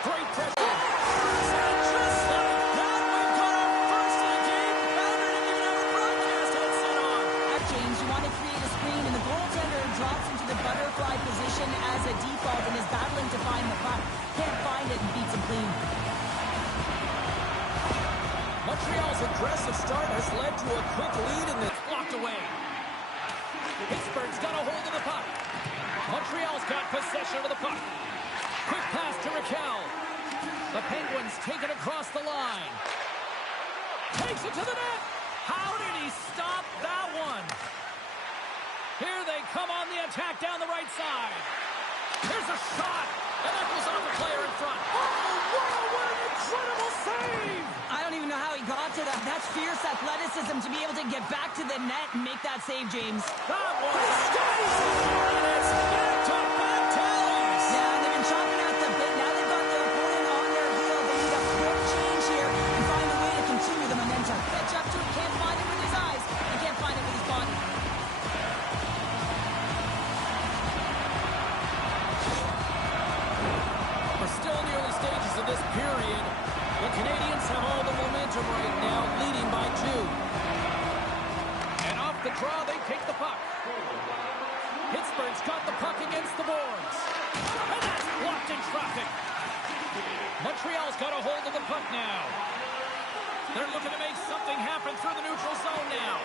Great pressure. And just like that, we've got our first of the game. Founder didn't even have a broadcast headset on. James, you want to create a screen, and the goaltender drops into the butterfly position as a default and is battling to find the puck. Can't find it and beats him clean. Montreal's aggressive start has led to a quick lead and it's blocked away. Pittsburgh's got a hold of the puck. Montreal's got possession of the puck. Quick pass to Raquel. The Penguins take it across the line. Takes it to the net. How did he stop that one? Here they come on the attack down the right side. Here's a shot. And that goes off the player in front. Oh, wow, what an incredible save! I don't even know how he got to that. That's fierce athleticism to be able to get back to the net and make that save, James. That was stays and it's back-to-back tallies. Yeah, they've been chopping at the bit. Now they've got their opponent on their heel. They need a quick change here and find a way to continue the momentum. Catch up to it, can't find it with his eyes. He can't find it with his body. We're still in the early stages of this period. The Canadians have all the momentum right now, leading by 2. And off the draw, they take the puck. Pittsburgh's got the puck against the boards. And that's blocked in traffic. Montreal's got a hold of the puck now. They're looking to make something happen through the neutral zone now.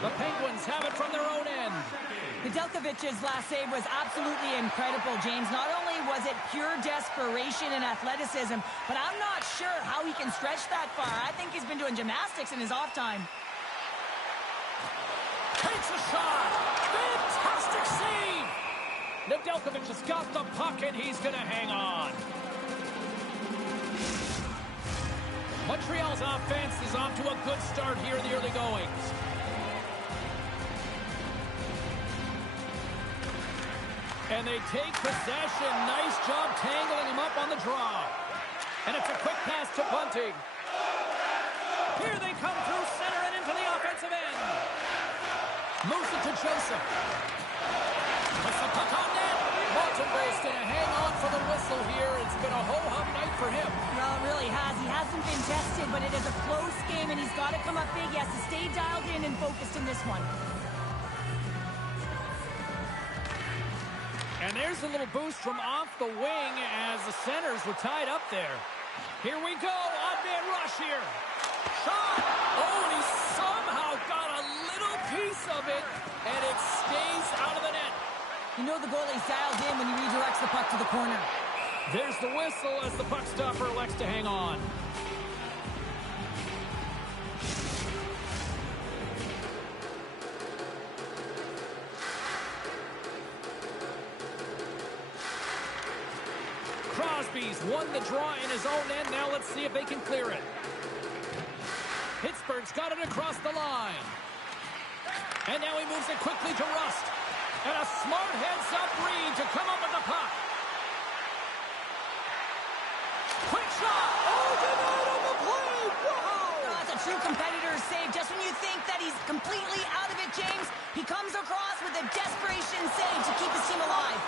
The Penguins have it from their own end. Nedeljkovic's last save was absolutely incredible, James. Not only was it pure desperation and athleticism, but I'm not sure how he can stretch that far. I think he's been doing gymnastics in his off time. Takes a shot. Fantastic save. Nedeljkovic has got the puck, and he's going to hang on. Montreal's offense is off to a good start here in the early goings. And they take possession. Nice job tangling him up on the draw. And it's a quick pass to Bunting. Here they come through center and into the offensive end. Moves it to Joseph. Puts the puck on net. Montembeau's going to hang on for the whistle here. It's been a ho-hum night for him. No, it really has. He hasn't been tested, but it is a close game, and he's got to come up big. He has to stay dialed in and focused in this one. And there's a little boost from off the wing as the centers were tied up there. Here we go. Odd man rush here. Shot. Oh, and he somehow got a little piece of it, and it stays out of the net. You know the goalie's dialed in when he redirects the puck to the corner. There's the whistle as the puck stopper elects to hang on. Crosby's won the draw in his own end. Now let's see if they can clear it. Pittsburgh's got it across the line. And now he moves it quickly to Rust. And a smart heads-up read to come up with the puck. Quick shot! Oh, denied on the play! Wow! Oh, that's a true competitor's save. Just when you think that he's completely out of it, James, he comes across with a desperation save to keep his team alive.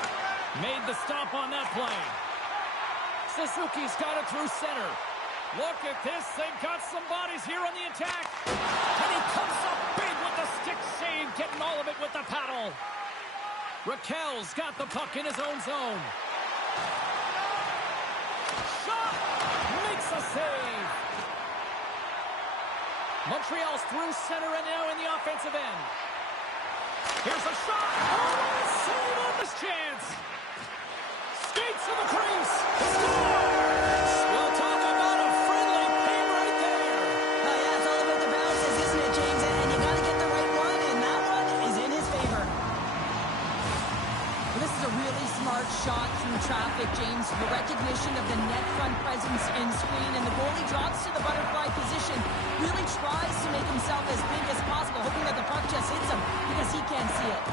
Made the stop on that play. Suzuki's got it through center. Look at this. They've got some bodies here on the attack. And he comes up big with the stick save, getting all of it with the paddle. Raquel's got the puck in his own zone. Shot! Makes a save. Montreal's through center and now in the offensive end. Here's a shot. Oh, what a save on this chance. Skates to the crease. Scores! Well, talk about a friendly pin right there. Yeah, it's all about the bounces, isn't it, James? And you got to get the right one, and that one is in his favor. Well, this is a really smart shot through traffic, James. The recognition of the net front presence in screen, and the goalie drops to the butterfly position. Really tries to make himself as big as possible, hoping that the puck just hits him because he can't see it.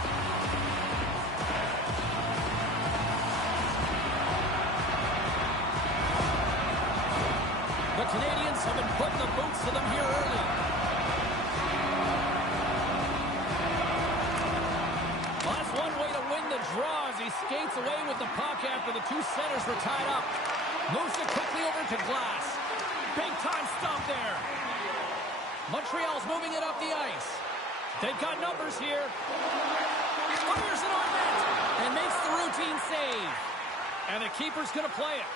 The Canadians have been putting the boots to them here early. Well, that's one way to win the draw as he skates away with the puck after the two centers were tied up. Moves it quickly over to Glass. Big time stop there. Montreal's moving it up the ice. They've got numbers here. Fires it on net and makes the routine save. And the keeper's going to play it.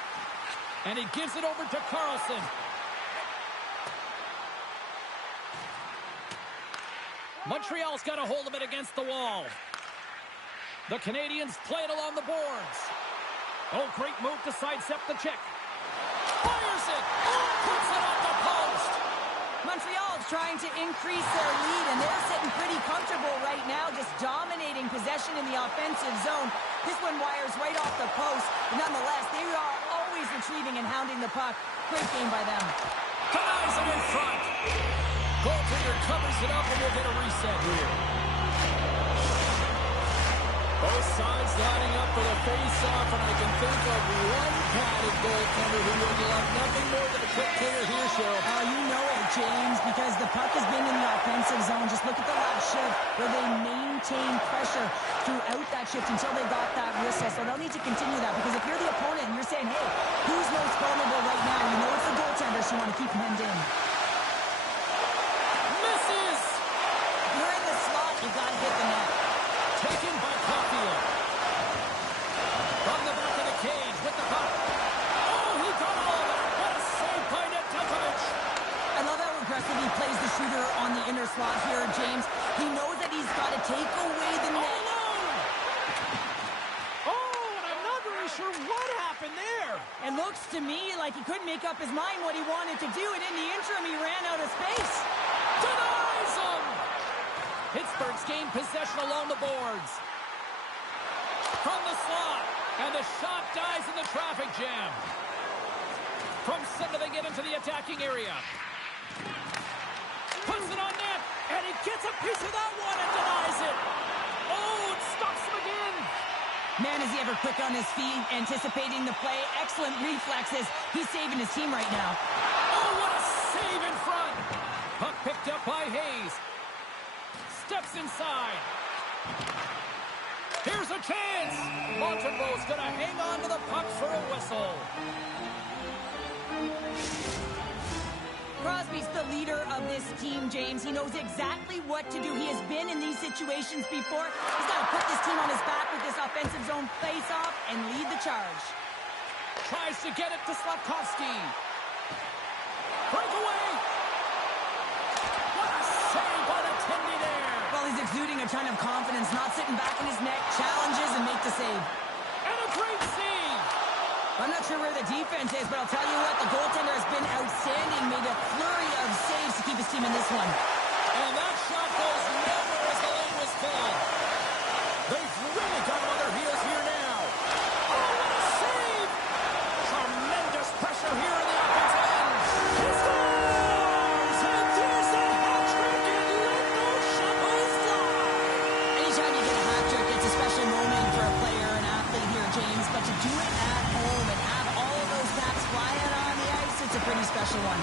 And he gives it over to Carlson. Montreal's got a hold of it against the wall. The Canadians play it along the boards. Oh, great move to sidestep the check. Fires it. Oh, puts it on the post. Montreal's trying to increase their lead, and they're sitting pretty comfortable right now, just dominating possession in the offensive zone. This one wires right off the post. But nonetheless, they are always retrieving and hounding the puck. Great game by them. Ties it in front. Goaltender covers it up, and we'll get a reset here. Both sides lining up for the face-off, and I can think of one padded goaltender who would love nothing more than a quick clear here, Cheryl. You know it, James, because the puck has been in the offensive zone. Just look at the last shift where they maintained pressure throughout that shift until they got that whistle. So they'll need to continue that, because if you're the opponent and you're saying, hey, who's most vulnerable right now? You know it's the goaltender, so you want to keep him hemmed in. Misses! You're in the slot, you got to hit the net. Taken by Caulfield. From the back of the cage with the puck. Oh, he got all of it. What a save by Nedeljkovic. I love how aggressive he plays the shooter on the inner slot here, James. He knows that he's got to take away the net. Oh, and I'm not really sure what happened there. It looks to me like he couldn't make up his mind what he wanted to do, and in the interim, he ran out of space. Denies him. Pittsburgh's gained possession along the boards. From the slot. And the shot dies in the traffic jam. From center, they get into the attacking area. Puts it on net. And he gets a piece of that one and denies it. Oh, it stops him again. Man, is he ever quick on his feet, anticipating the play. Excellent reflexes. He's saving his team right now. Oh, what a save in front. Puck picked up by Hayes. Steps inside. Here's a chance. Montembeault's going to hang on to the puck for a whistle. Crosby's the leader of this team, James. He knows exactly what to do. He has been in these situations before. He's got to put this team on his back with this offensive zone face-off and lead the charge. Tries to get it to Slavkovsky. Breakaway. What a save by the Tindy there. Well, he's exuding a ton of confidence, not sitting back in his net, challenges and make the save. And a great save. I'm not sure where the defense is, but I'll tell you what, the goaltender has been outstanding, made a flurry of saves to keep his team in this one. And that shot goes nowhere as the lane was filled. They've really got him on their heels here now. Oh, what a save. Tremendous pressure here in the offensive end. He scores! And there's that hat trick, and let those shovels fly. Anytime you get a hat trick, it's a special moment for a player, an athlete here, James, but to do it at home and have all of those caps flying on the ice, it's a pretty special one.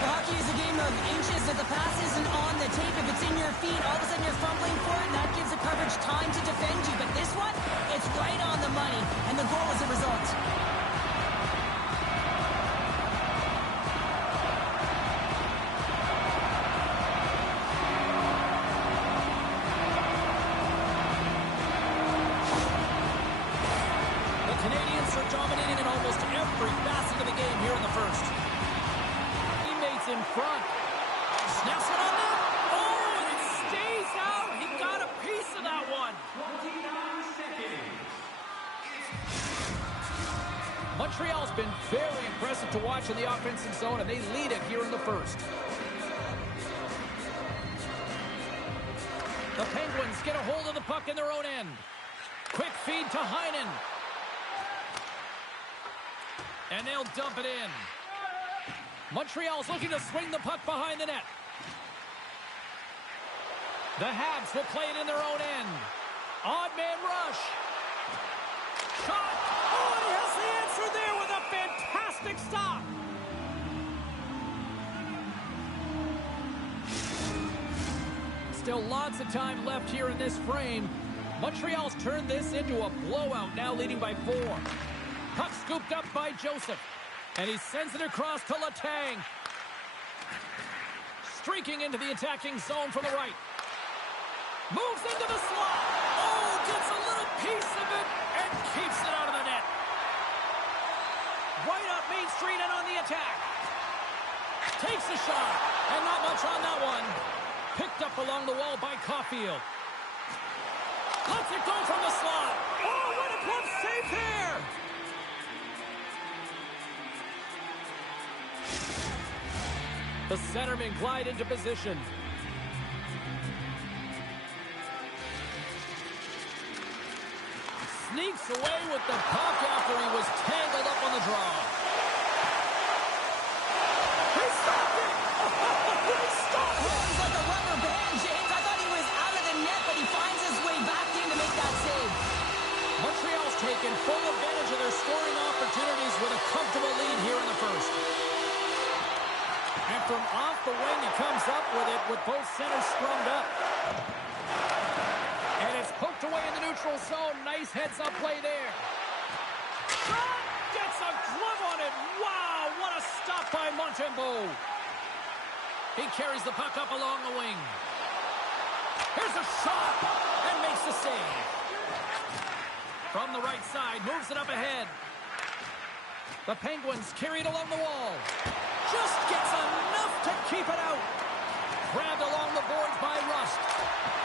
Hockey is a game of inches. If the pass isn't on the tape, if it's in your feet, all of a sudden you're fumbling for it, and that gives the coverage time to defend you. But this one, it's right on the money, and the goal is a result. The Canadians are dominating in almost every facet of the game here in the first. Teammates in front. Snaps it on net. Oh, and it stays out. He got a piece of that one. 29 seconds. Montreal's been very impressive to watch in the offensive zone, and they lead it here in the first. The Penguins get a hold of the puck in their own end. Quick feed to Heinen. And they'll dump it in. Montreal's looking to swing the puck behind the net. The Habs will play it in their own end. Odd man rush. Shot. Oh, and he has the answer there with a fantastic stop. Still lots of time left here in this frame. Montreal's turned this into a blowout, now leading by 4. Puck scooped up by Joseph. And he sends it across to Letang. Streaking into the attacking zone from the right. Moves into the slot. Oh, gets a little piece of it and keeps it out of the net. Right up Main Street and on the attack. Takes a shot. And not much on that one. Picked up along the wall by Caulfield. Lets it go from the slot. Oh, what a glove save there. The centerman glide into position. Sneaks away with the puck after he was tangled up on the draw. He stopped it! He stopped it! It was like a rubber band, James. I thought he was out of the net, but he finds his way back in to make that save. Montreal's taken full advantage of their scoring opportunities with a comfortable lead here in the first. And from off the wing, he comes up with it with both centers scrummed up. And it's poked away in the neutral zone. Nice heads-up play there. Shot! Gets a glove on it. Wow, what a stop by Montembeault. He carries the puck up along the wing. Here's a shot and makes the save. From the right side, moves it up ahead. The Penguins carry it along the wall. Just gets enough to keep it out. Grabbed along the boards by Rust.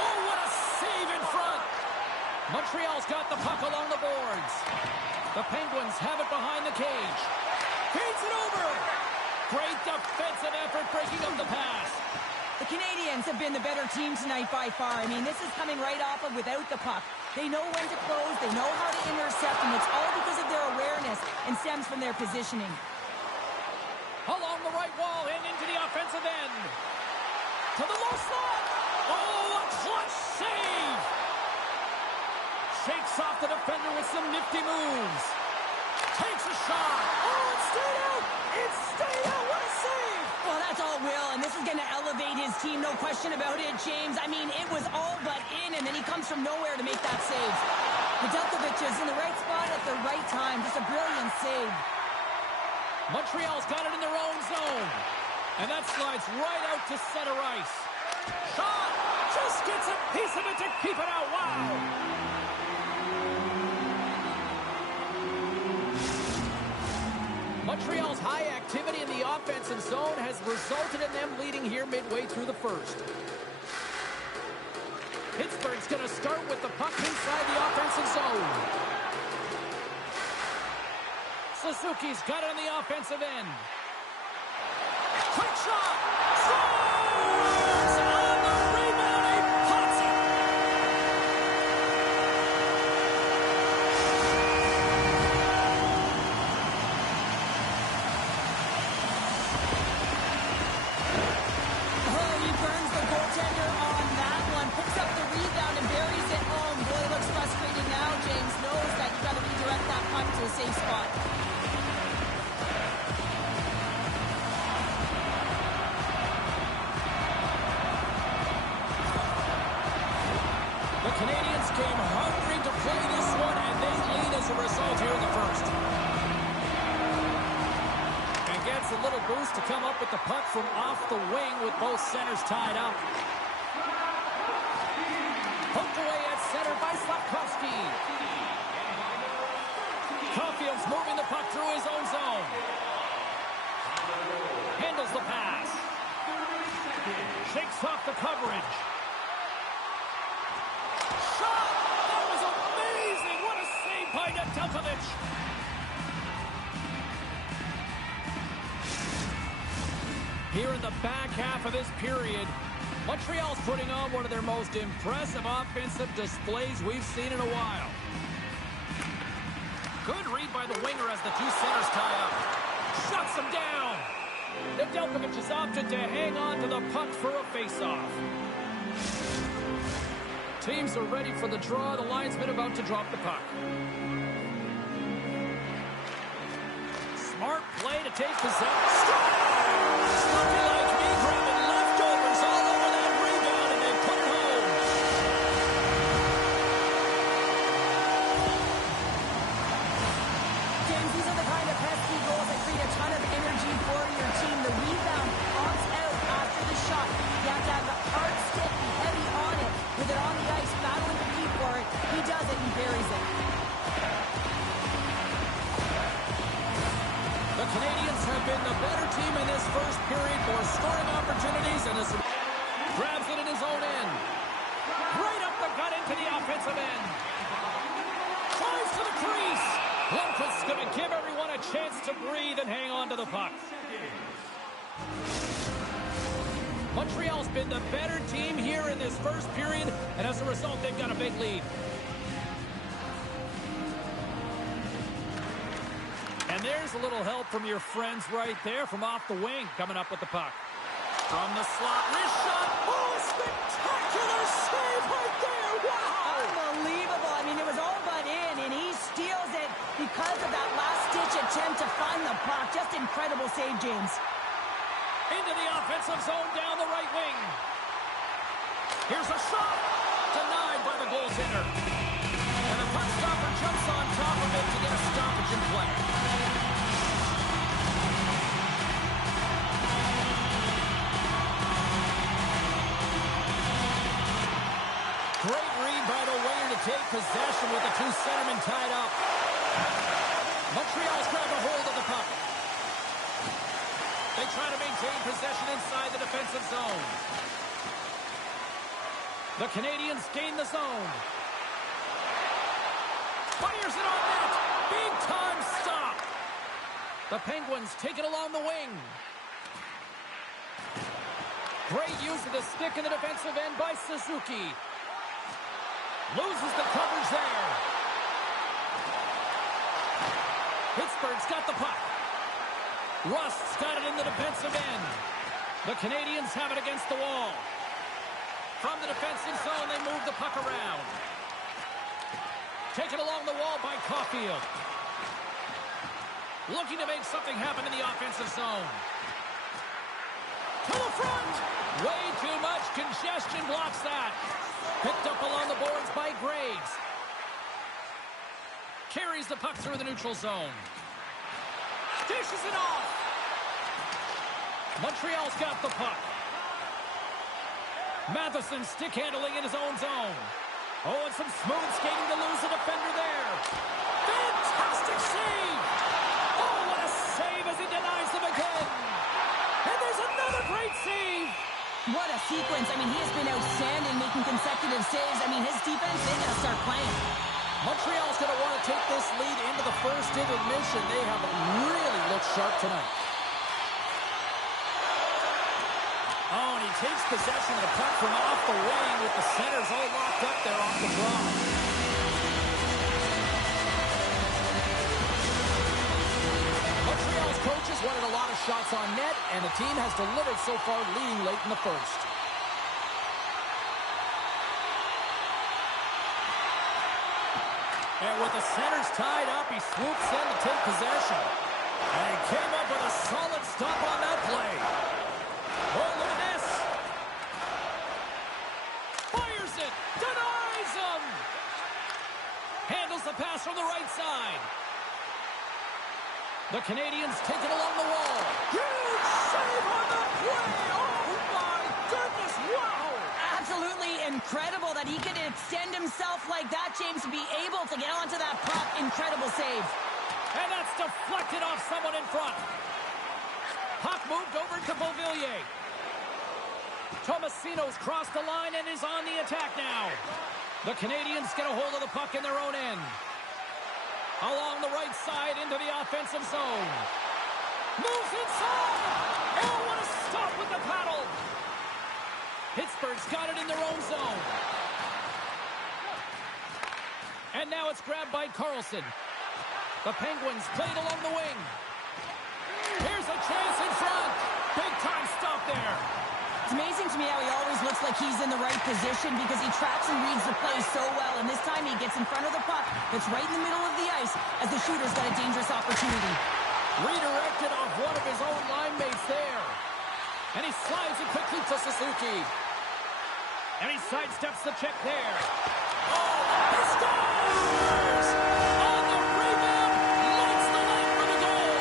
Oh, what a save in front. Montreal's got the puck along the boards. The Penguins have it behind the cage. Feeds it over. Great defensive effort breaking up the pass. The Canadians have been the better team tonight by far. I mean, this is coming right off of without the puck. They know when to close, they know how to intercept, and it's all because of their awareness and stems from their positioning. Along the right wall and into the offensive end. To the low slot. Oh, a clutch save. Shakes off the defender with some nifty moves. Takes a shot. Oh, it stayed out. It stayed out. What a save. Well, that's all Will, and this is going to elevate his team, no question about it, James. I mean, it was all but in, and then he comes from nowhere to make that save. Nedeljkovic is in the right spot at the right time. Just a brilliant save. Montreal's got it in their own zone. And that slides right out to center ice. Shot! Just gets a piece of it to keep it out. Wow! Montreal's high activity in the offensive zone has resulted in them leading here midway through the first. Pittsburgh's going to start with the puck inside the offensive zone. Suzuki's got it on the offensive end. Quick shot! Scores! On the rebound, he pots it! Oh, he burns the goaltender on that one. Picks up the rebound and buries it home. Boy, it looks frustrating now. James knows that you got to redirect that puck to a safe spot. The Canadians came hungry to play this one, and they lead as a result here in the first. And gets a little boost to come up with the puck from off the wing with both centers tied up. Poked away at center by Slafkovsky. Caulfield's moving the puck through his own zone. Handles the pass. Shakes off the coverage. Shot! That was amazing! What a save by Nedeljkovic! Here in the back half of this period, Montreal's putting on one of their most impressive offensive displays we've seen in a while. Good read by the winger as the two centers tie up. Shuts him down! Nedeljkovic has opted to hang on to the puck for a face-off. Teams are ready for the draw. The linesman about to drop the puck. Smart play to take possession. Scores! Looking like me grabbing leftovers all over that rebound, and they put it on He does it and buries it. The Canadians have been the better team in this first period, more scoring opportunities, and grabs it in his own end. Right up the gut into the offensive end. Drives to the crease. Lundqvist's going to give everyone a chance to breathe and hang on to the puck. Montreal's been the better team here in this first period, and as a result, they've got a big lead. And there's a little help from your friends right there from off the wing, coming up with the puck. From the slot, wrist shot. Oh, a spectacular save right there. Wow! Unbelievable. I mean, it was all but in, and he steals it because of that last-ditch attempt to find the puck. Just incredible save, James. Into the offensive zone down the right wing. Here's a shot. Denied by the goaltender. And the puck stopper jumps on top of it to get a stoppage in play. Great read by the winger to take possession with the two centermen tied up. Montreal's grabbed a hold of the puck. They try to maintain possession inside the defensive zone. The Canadians gain the zone. Fires it on net. Big time stop. The Penguins take it along the wing. Great use of the stick in the defensive end by Suzuki. Loses the coverage there. Pittsburgh's got the puck. Rust's got it in the defensive end. The Canadians have it against the wall. From the defensive zone, they move the puck around. Taken along the wall by Caulfield. Looking to make something happen in the offensive zone. To the front! Way too much congestion blocks that. Picked up along the boards by Graves. Carries the puck through the neutral zone. Dishes it off. Montreal's got the puck. Matheson stick handling in his own zone. Oh, and some smooth skating to lose a defender there. Fantastic save. Oh, what a save as he denies them again. And there's another great save. What a sequence. I mean, he has been outstanding making consecutive saves. I mean, his defense, they're going to start playing. Montreal's going to want to take this lead into the first intermission. They have really looked sharp tonight. Oh, and he takes possession of the puck from off the wing with the centers all locked up there off the draw. Montreal's coaches wanted a lot of shots on net, and the team has delivered so far, leading late in the first. And with the centers tied up, he swoops in to take possession. And he came up with a solid stop on that play. Oh, look at this. Fires it. Denies him. Handles the pass from the right side. The Canadians take it along the wall. Huge save on the play. Oh, my goodness. Wow. Absolutely incredible that he could extend himself like that, James, to be able to get onto that puck. Incredible save. And that's deflected off someone in front. Puck moved over to Beauvillier. Tomasino's crossed the line and is on the attack now. The Canadians get a hold of the puck in their own end. Along the right side into the offensive zone. Moves inside. Oh, what a stop with the paddle. Pittsburgh's got it in their own zone. And now it's grabbed by Carlson. The Penguins played along the wing. Here's a chance in front. Big time stop there. It's amazing to me how he always looks like he's in the right position because he tracks and reads the play so well. And this time he gets in front of the puck that's right in the middle of the ice as the shooter's got a dangerous opportunity. Redirected off one of his own line mates there. And he slides it quickly to Suzuki. And he sidesteps the check there. Oh, he scores! On the rebound, lights the light for the goal.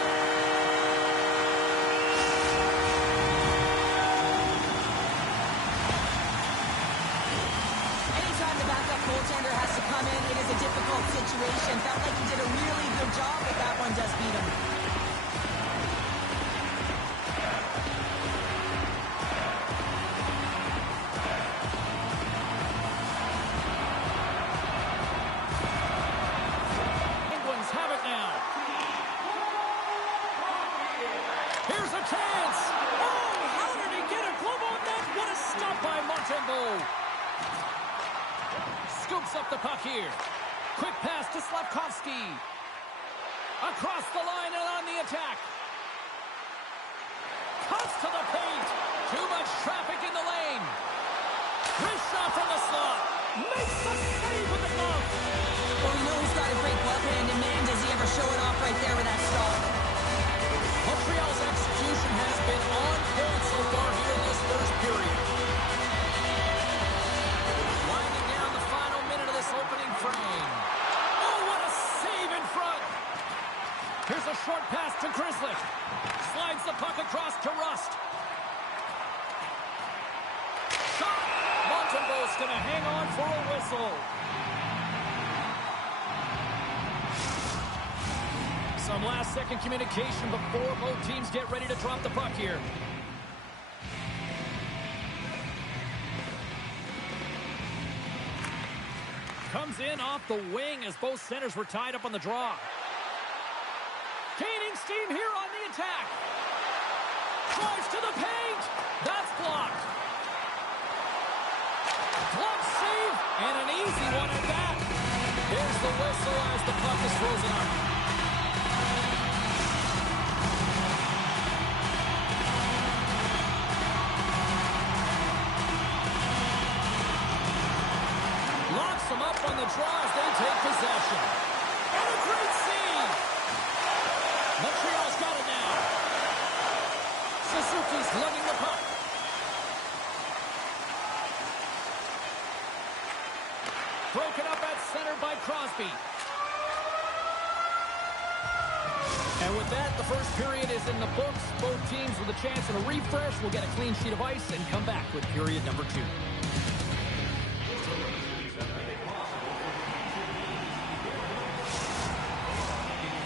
Anytime the backup goaltender has to come in, it is a difficult situation. Felt like he did a really good job, but that one does beat him. Penguins have it now. Here's a chance. Oh, how did he get a glove on that? What a stop by Montembeault. Scoops up the puck here. Quick pass to Slafkovsky. Across the line and on the attack. Cuts to the paint. Too much traffic in the lane. Wrist shot from the slot. Makes the save with the glove. Well, we know he's got a great glove hand, and man, does he ever show it off right there with that stop. Montreal's execution has been on point so far here in this first period. Winding down the final minute of this opening frame. Oh, what a save in front. Here's a short pass to Grizzly. Slides the puck across to Rust. Shot. Montembeault's going to hang on for a whistle. Some last-second communication before both teams get ready to drop the puck here. Comes in off the wing as both centers were tied up on the draw. Gaining steam here on the attack. Drives to the paint. That's blocked. Glove save, and an easy one at that. There's the whistle as the puck is frozen up. Locks them up on the draw as they take possession. And a great save. Montreal's got it now. Suzuki's lugging the puck. Broken up at center by Crosby. And with that, the first period is in the books. Both teams with a chance at a refresh will get a clean sheet of ice and come back with period number 2.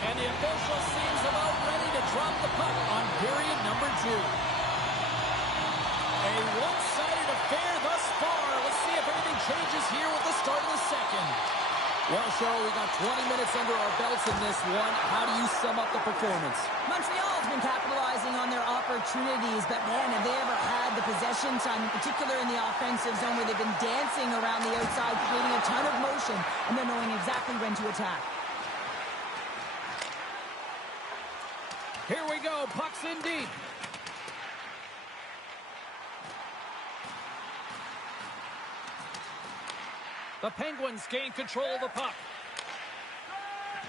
And the official seems about ready to drop the puck on period number 2. A one-sided affair thus far. Let's see if anything changes here with the start of the second. Well, Cheryl, we got 20 minutes under our belts in this one. How do you sum up the performance? Montreal has been capitalizing on their opportunities, but man, have they ever had the possession time, in particular in the offensive zone, where they've been dancing around the outside, creating a ton of motion, and then knowing exactly when to attack. Here we go. Puck's in deep. The Penguins gain control of the puck.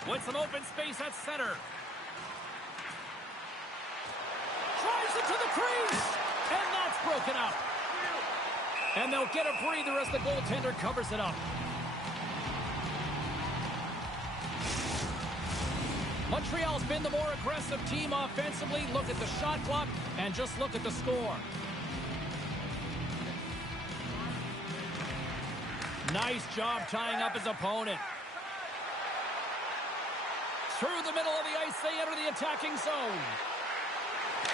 With some open space at center. Drives it to the crease. And that's broken up. And they'll get a breather as the goaltender covers it up. Montreal's been the more aggressive team offensively. Look at the shot clock and just look at the score. Nice job tying up his opponent. Through the middle of the ice, they enter the attacking zone.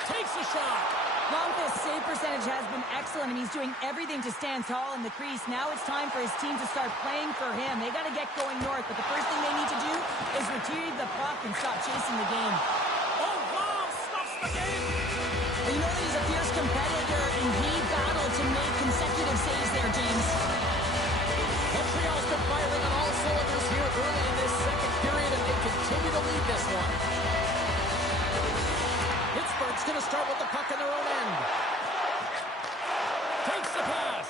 Takes a shot. Lundqvist's save percentage has been excellent, and he's doing everything to stand tall in the crease. Now it's time for his team to start playing for him. They got to get going north, but the first thing they need to do is retrieve the puck and stop chasing the game. Oh, wow! Stops the game! Well, you know that he's a fierce competitor, and he battled to make consecutive saves there, James. Montreal's been firing on all cylinders here early in this second period, and they continue to lead this one. Pittsburgh's going to start with the puck in their own end. Takes the pass.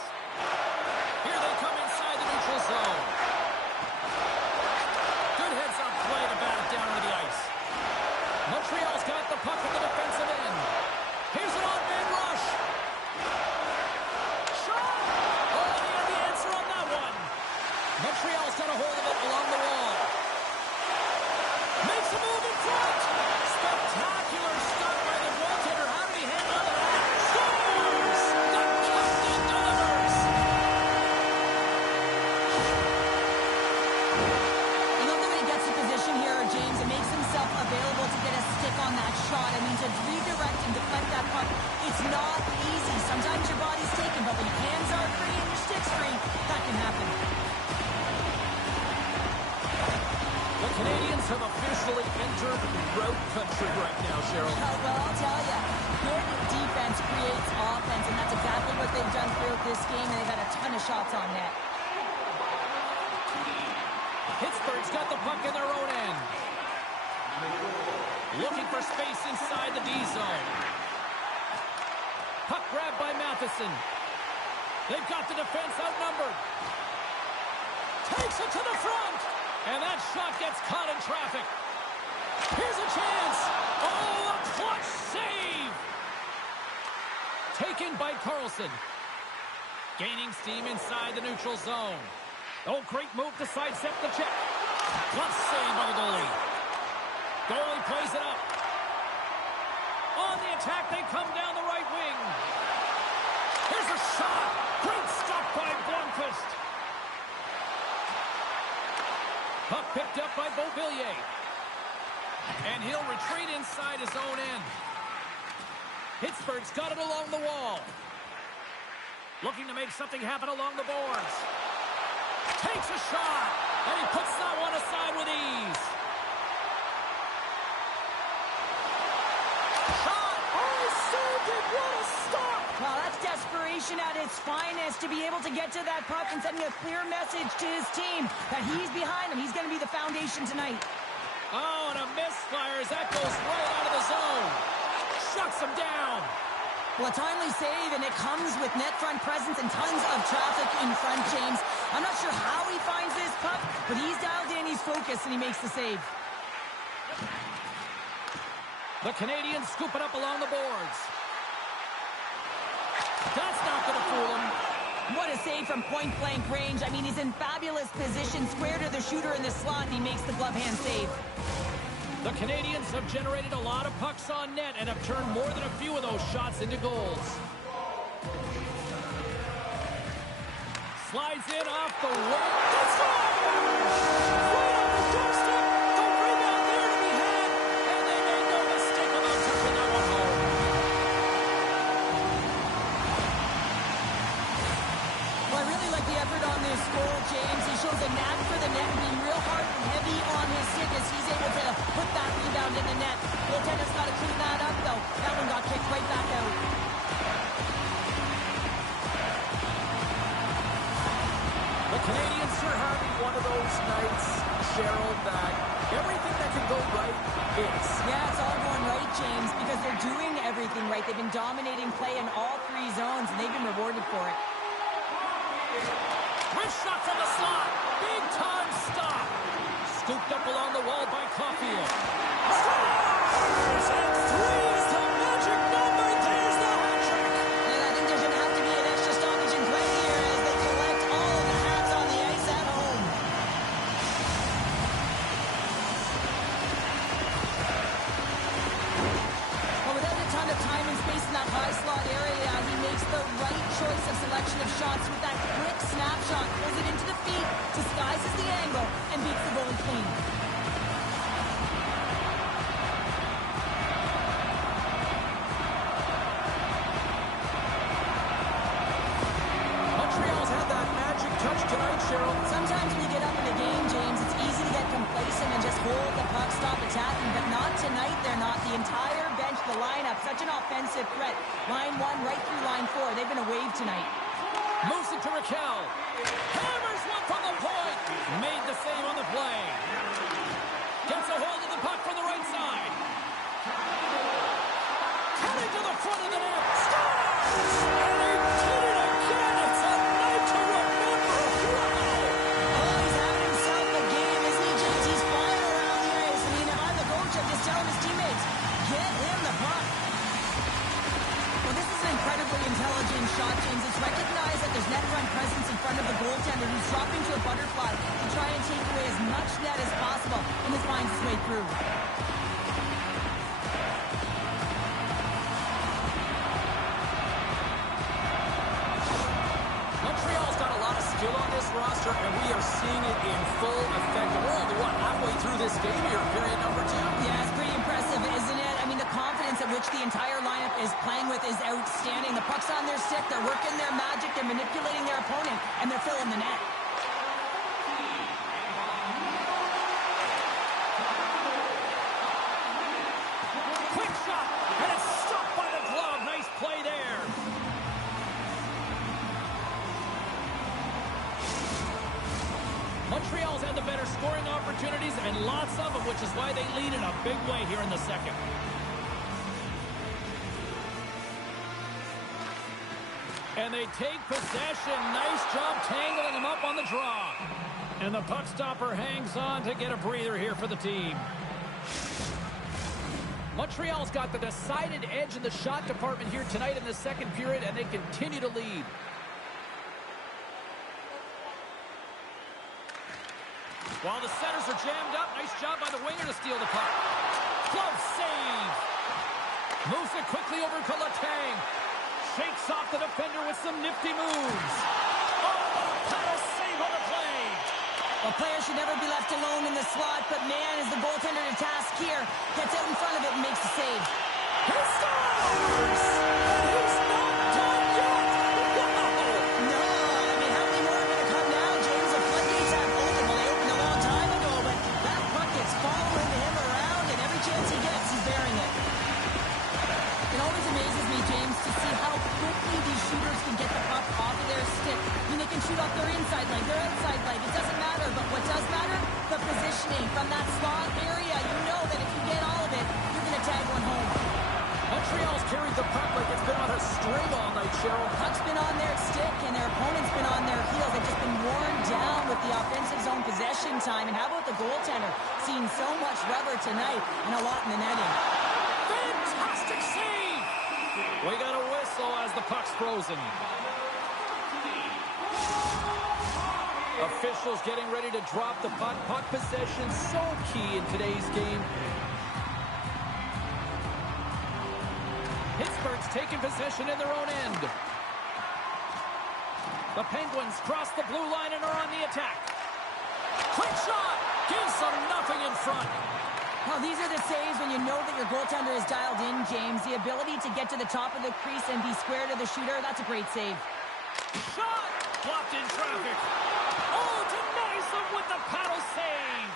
Here they come inside the neutral zone. Good heads-up play to bat it down into the ice. Montreal's got the puck at the defensive end. Here's an odd-man rush. Shot! Oh, they had the answer on that one. Montreal's got a hold of it along the wall. Makes a move in front. Spectacular stuff by the goaltender. How did he hang on to that? Scores! The captain delivers! James, and makes himself available to get a stick on that shot. I mean, to redirect and deflect that puck, it's not easy. Sometimes your body's taken, but when your hands are free and your stick's free, that can happen. The Canadians have officially entered road country right now, Cheryl. Well, I'll tell you, good defense creates offense, and that's exactly what they've done throughout this game, and they've had a ton of shots on net. Pittsburgh's got the puck in their own end. Looking for space inside the D zone. Puck grabbed by Matheson. They've got the defense outnumbered. Takes it to the front. And that shot gets caught in traffic. Here's a chance. Oh, a clutch save. Taken by Carlson. Gaining steam inside the neutral zone. Oh, great move to sidestep the check. Clutch save by the goalie. Goalie plays it up. On the attack, they come down the right wing. Here's a shot. Great stop by Blomqvist. Puck picked up by Beauvillier. And he'll retreat inside his own end. Pittsburgh's got it along the wall. Looking to make something happen along the boards. Takes a shot. And he puts that one aside with ease. Shot. Oh, so good. What a stop. Well, that's desperation at its finest to be able to get to that puck and sending a clear message to his team that he's behind him. He's going to be the foundation tonight. Oh, and a misfire as that goes right out of the zone. Shuts him down. Well, a timely save, and it comes with net front presence and tons of traffic in front, James. I'm not sure how he finds this puck, but he's dialed in, he's focused, and he makes the save. The Canadians scoop it up along the boards. That's not going to fool him. What a save from point-blank range. I mean, he's in fabulous position, square to the shooter in the slot, and he makes the glove hand save. The Canadians have generated a lot of pucks on net and have turned more than a few of those shots into goals. Slides in off the wing. It's right on the doorstep. The rebound there to be had, and they made no mistake about touching that one home. Well, I really like the effort on this goal, James. He shows a knack for the net and being real hard and heavy on his stick as he's able to put that rebound in the net. Goaltender's got to clean that up, though. That one got kicked right back out. The Canadians are having one of those nights, Cheryl, that everything that can go right is. Yeah, it's all going right, James, because they're doing everything right. They've been dominating play in all three zones, and they've been rewarded for it. Wrist shot from the slot. Big time stop. Scooped up along the wall by Caulfield. Scores! And three is the magic number. There's the hat trick. And I think there's going to have to be an extra stoppage in play here as they collect all of the hats on the ice at home. Well, without a ton of time and space in that high slot area, he makes the right choice of selection of shots with that quick snapshot, pulls it into the feet, disguises the angle, and beats the goalie clean. Montreal's had that magic touch tonight, Cheryl. Sometimes when you get up in a game, James, it's easy to get complacent and just hold the puck, stop attacking, but not tonight. They're not. The entire bench, the lineup, such an offensive threat. Line 1 right through line 4. They've been a wave tonight. Moves it to Raquel. Hammers one from the point. Made the save on the play. Gets a hold of the puck from the right side. Cutting to the front of the net. Scores! And he did it again. It's a night to remember. Wow! Oh, he's having himself a game, isn't he, James? He's flying around the ice. I mean, if I'm the coach, I'm just telling his teammates, get him the puck. Well, this is an incredibly intelligent shot, James. It's recognized that there's net front presence in front of the goaltender who's dropping to a butterfly to try and take away as much net as possible, and this finds its way through. Montreal's got a lot of skill on this roster, and we are seeing it in full effect. We're only, halfway through this game here, period number 2. Yeah, it's pretty impressive, isn't it? I mean, the confidence at which the entire lineup is playing with is outstanding. The puck's on their stick, they're working their magic, they're manipulating their opponent, and they're filling the net. Quick shot, and it's stopped by the glove. Nice play there. Montreal's had the better scoring opportunities, and lots of them, which is why they lead in a big way here in the second. And they take possession. Nice job tangling them up on the draw. And the puck stopper hangs on to get a breather here for the team. Montreal's got the decided edge in the shot department here tonight in the second period, and they continue to lead. While the centers are jammed up, nice job by the winger to steal the puck. Glove save. Moves it quickly over to Letang. Shakes off the defender with some nifty moves. Oh, paddle save on the play. Well, players should never be left alone in the slot, but man, is the goaltender to task here. Gets out in front of it and makes the save. He scores! And he's not done yet! Wow! No, I mean, how many more are going to come now, James? The floodgates have opened. Well, they opened a long time ago, but that puck gets following him around, and every chance he gets, he's bearing it. It always amazes me, James, to see how quickly these shooters can get the puck off of their stick. I mean, they can shoot off their inside leg, their outside leg. It doesn't matter, but what does matter? The positioning from that slot area. You know that if you get all of it, you're going to tag one home. Montreal's carried the puck like it's been on a string all night, Cheryl. Puck's been on their stick, and their opponent's been on their heels. They've just been worn down with the offensive zone possession time. And how about the goaltender? Seeing so much rubber tonight and a lot in the netting. Fantastic save! We got a whistle as the puck's frozen. Officials getting ready to drop the puck. Puck possession so key in today's game. Pittsburgh's taking possession in their own end. The Penguins cross the blue line and are on the attack. Quick shot! Gives them nothing in front. Well, these are the saves when you know that your goaltender is dialed in, James. The ability to get to the top of the crease and be square to the shooter, that's a great save. Shot! Blocked in traffic. Oh, denies them with the paddle save.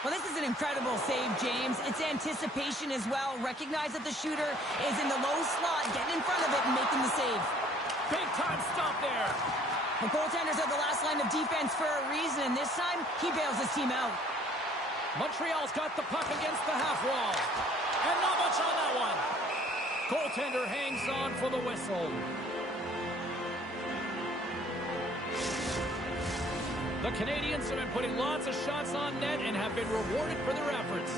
Well, this is an incredible save, James. It's anticipation as well. Recognize that the shooter is in the low slot, getting in front of it and making the save. Big time stop there. The goaltenders are the last line of defense for a reason, and this time, he bails his team out. Montreal's got the puck against the half wall. And not much on that one. Goaltender hangs on for the whistle. The Canadians have been putting lots of shots on net and have been rewarded for their efforts.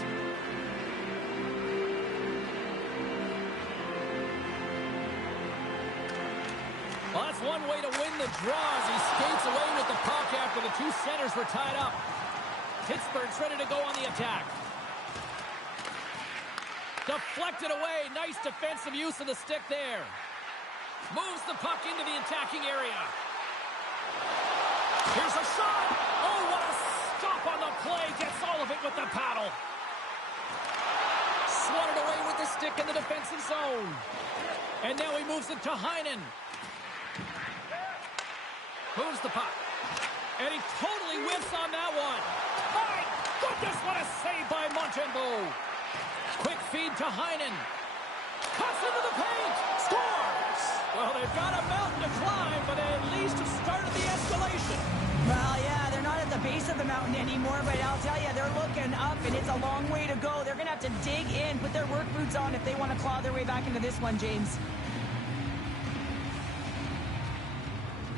Well, that's one way to win the draw as he skates away with the puck after the two centers were tied up. Pittsburgh's ready to go on the attack. Deflected away. Nice defensive use of the stick there. Moves the puck into the attacking area. Here's a shot. Oh, what a stop on the play. Gets all of it with the paddle. Swatted away with the stick in the defensive zone. And now he moves it to Heinen. Moves the puck. And he totally whiffs on that one. My goodness, what a save by Montembeault. Quick feed to Heinen. Cuts into the paint. Scores. Well, they've got a mountain to climb, but they at least have started the escalation. Well, yeah, they're not at the base of the mountain anymore, but I'll tell you, they're looking up, and it's a long way to go. They're going to have to dig in, put their work boots on if they want to claw their way back into this one, James.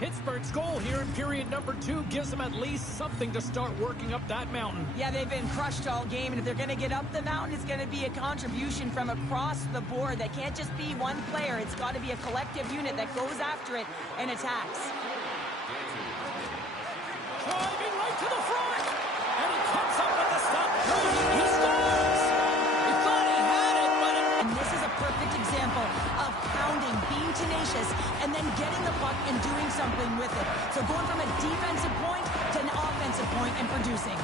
Pittsburgh's goal here in period number 2 gives them at least something to start working up that mountain. Yeah, they've been crushed all game, and if they're going to get up the mountain, it's going to be a contribution from across the board. That can't just be one player. It's got to be a collective unit that goes after it and attacks. Driving right to the front, and he comes up with the stop. He scores! He thought he had it, but And this is a perfect example of pounding, being tenacious, and then getting the puck and doing something with it. So going from a defensive point to an offensive point and producing.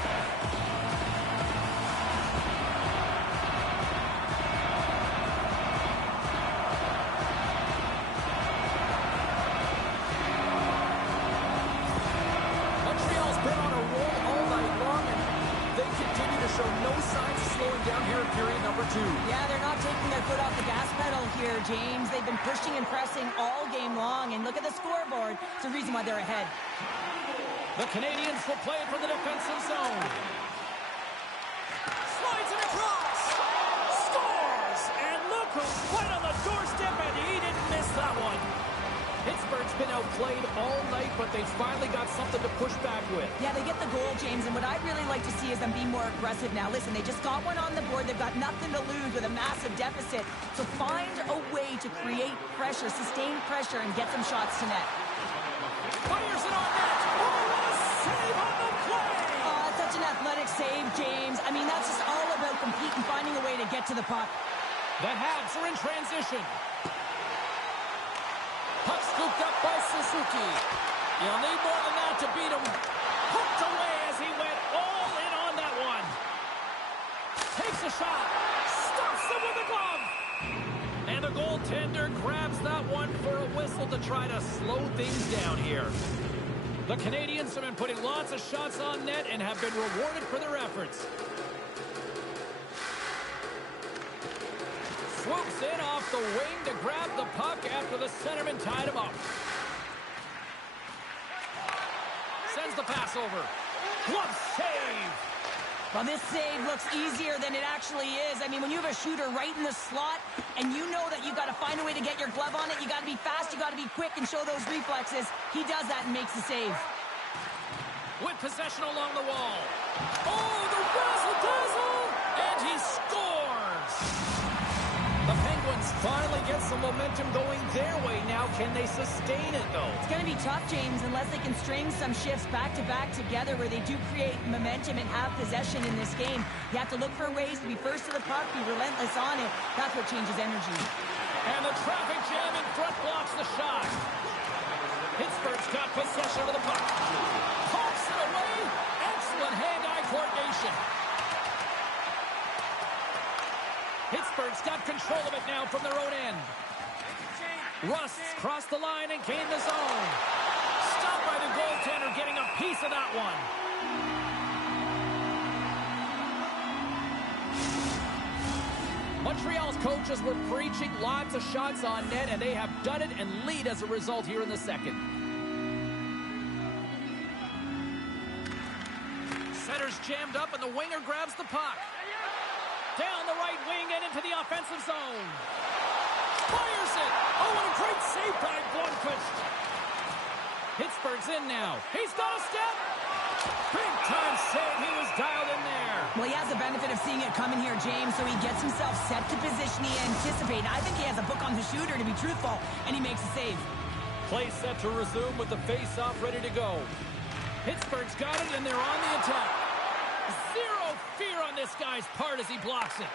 show no signs of slowing down here in period number 2. Yeah, they're not taking their foot off the gas pedal here, James. They've been pushing and pressing all game long, and look at the scoreboard. It's the reason why they're ahead. The Canadians will play it from the defensive zone. Slides it across. Scores! And look who's right on the doorstep, and he didn't miss that one. Pittsburgh's been outplayed all night, but they finally got something to push back with. Yeah, they get the goal, James, and what I'd really like to see is them be more aggressive now. Listen, they just got one on the board. They've got nothing to lose with a massive deficit. So find a way to create pressure, sustain pressure, and get some shots to net. Fires it on net. Oh, what a save on the play! Oh, such an athletic save, James. I mean, that's just all about competing, finding a way to get to the puck. The Habs are in transition. Puck scooped up by Suzuki. You'll need more than that to beat him. Hooked away as he went all in on that one. Takes a shot. Stops him with a glove. And the goaltender grabs that one for a whistle to try to slow things down here. The Canadians have been putting lots of shots on net and have been rewarded for their efforts. Swoops in off the wing to grab the puck after the centerman tied him up. Sends the pass over. Glove save! Well, this save looks easier than it actually is. I mean, when you have a shooter right in the slot and you know that you got to find a way to get your glove on it, you got to be fast, you got to be quick and show those reflexes. He does that and makes the save. With possession along the wall. Oh, the razzle-dazzle! And he scores! The Penguins finally get some momentum going their way now. Can they sustain it, though? It's going to be tough, James, unless they can string some shifts back-to-back together where they do create momentum and have possession in this game. You have to look for ways to be first to the puck, be relentless on it. That's what changes energy. And the traffic jam in front blocks the shot. Pittsburgh's got possession of the puck. Pops it away. Excellent hand-eye coordination. Pittsburgh's got control of it now from their own end. Rusts crossed the line and gained the zone. Stopped by the goaltender, getting a piece of that one. Montreal's coaches were preaching lots of shots on net, and they have done it and lead as a result here in the second. Center's jammed up, and the winger grabs the puck. Down the right wing and into the offensive zone. Fires it. Oh, what a great save by Blomqvist. Pittsburgh's in now. He's got a step. Big time save. He was dialed in there. Well, he has the benefit of seeing it coming here, James, so he gets himself set to position he anticipated. I think he has a book on the shooter, to be truthful, and he makes a save. Play set to resume with the face-off ready to go. Pittsburgh's got it, and they're on the attack. Zero fear on this guy's part as he blocks it.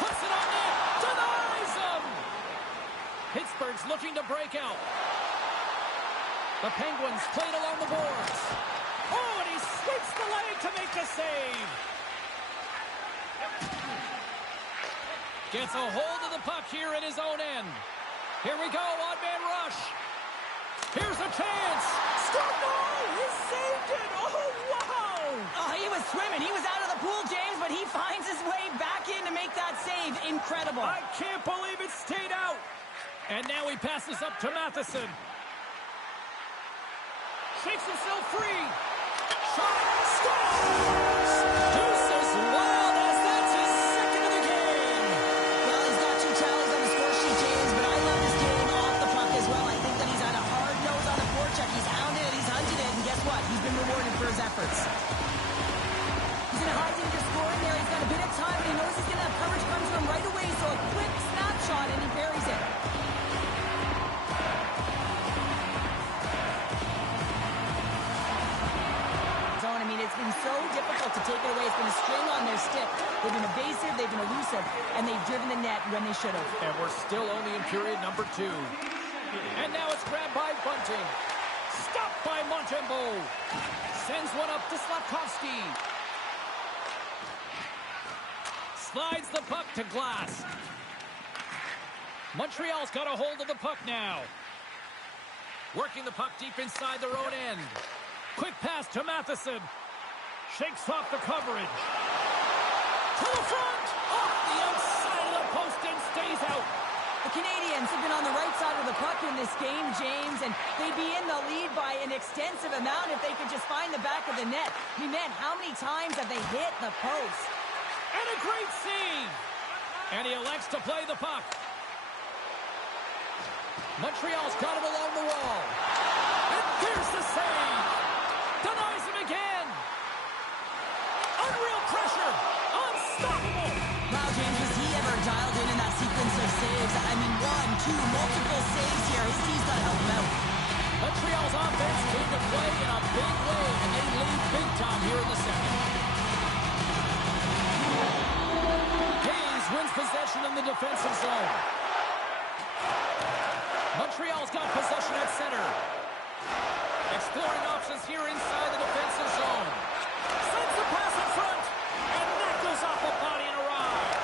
Puts it on net. Denies him. Pittsburgh's looking to break out. The Penguins played along the boards. Oh, and he sweeps the leg to make the save. Gets a hold of the puck here at his own end. Here we go, odd-man rush. Here's a chance. Stop! Oh, he saved it. Oh, wow. Oh, he was swimming. He was out of the pool, James, but he finds his way back in to make that save. Incredible. I can't believe it stayed out. And now he passes up to Matheson. Shakes himself free. Shot. Scores! Deuces wild as that's his second of the game. Well, he's got 2 tallies on the score sheet, James, but I love his game off the puck as well. I think that he's had a hard nose on the forecheck. He's hounded it, he's hunted it, and guess what? He's been rewarded for his efforts. He's in a high danger scoring there. He's got a bit of time, but he knows he's going to have coverage come to him right away, so a quick snapshot, and he buries it. I mean, it's been so difficult to take it away. It's been a string on their stick. They've been evasive, they've been elusive, and they've driven the net when they should have. And we're still only in period number 2. And now it's grabbed by Bunting. Stopped by Montembeault. Sends one up to Slafkovsky. Slides the puck to Glass. Montreal's got a hold of the puck now. Working the puck deep inside their own end. Quick pass to Matheson. Shakes off the coverage. To the front. Off the outside of the post and stays out. The Canadians have been on the right side of the puck in this game, James, and they'd be in the lead by an extensive amount if they could just find the back of the net. I mean, man, how many times have they hit the post? And a great save. And he elects to play the puck. Montreal's got it along the wall. And here's the save. Denies him again. Unreal pressure. Unstoppable. Wow, James, was he ever dialed in that sequence of saves? I mean, 1, 2, multiple saves here. His team's got to help him out. Montreal's offense came to play in a big way, and they lead big time here in the second. Hayes wins possession in the defensive zone. Montreal's got possession at center. Exploring options here inside the defensive zone. Sends the pass in front. And that goes off the body and arrives.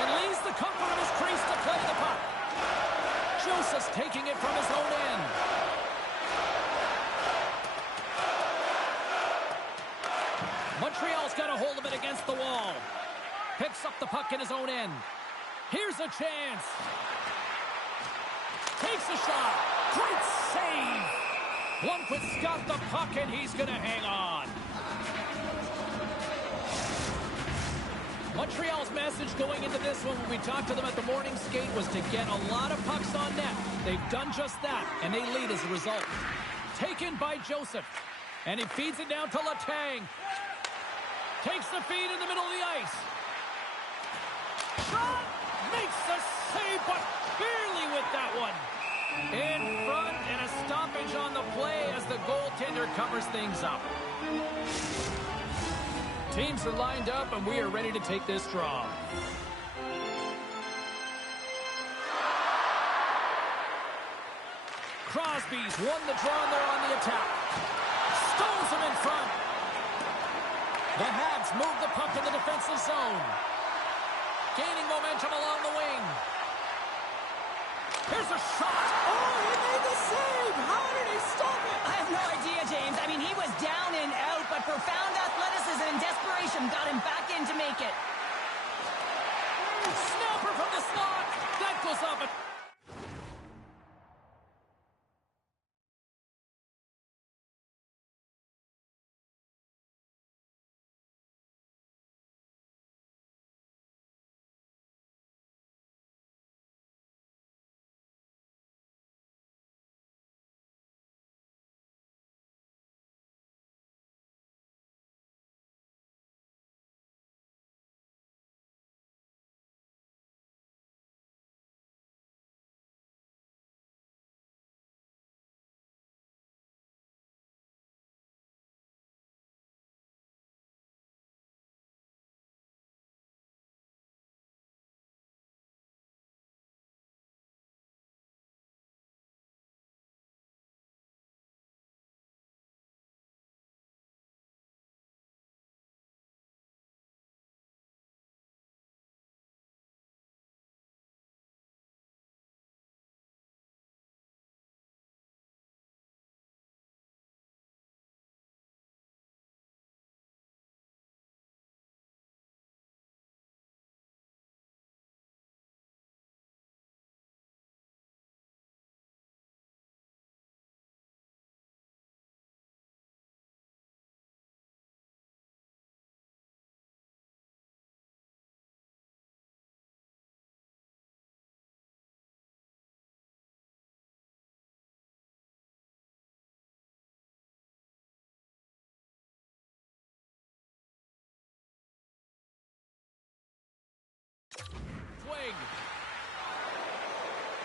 And leaves the comfort of his crease to play the puck. Joseph's taking it from his own end. Montreal's got a hold of it against the wall. Picks up the puck in his own end. Here's a chance. Takes a shot. Great save. Lundqvist's got the puck, and he's going to hang on. Montreal's message going into this one when we talked to them at the morning skate was to get a lot of pucks on net. They've done just that, and they lead as a result. Taken by Joseph, and he feeds it down to Letang. Takes the feed in the middle of the ice. Shot! Makes the save, but barely with that one. In front, and a stoppage on the play as the goaltender covers things up. Teams are lined up, and we are ready to take this draw. Crosby's won the draw, and they're on the attack. Stones him in front. The Habs move the puck in the defensive zone. Gaining momentum along the wing. Here's a shot. Oh, he made the save. How did he stop it? I have no idea, James. I mean, he was down and out, but profound athleticism and desperation got him back in to make it. Snapper from the slot. That goes up.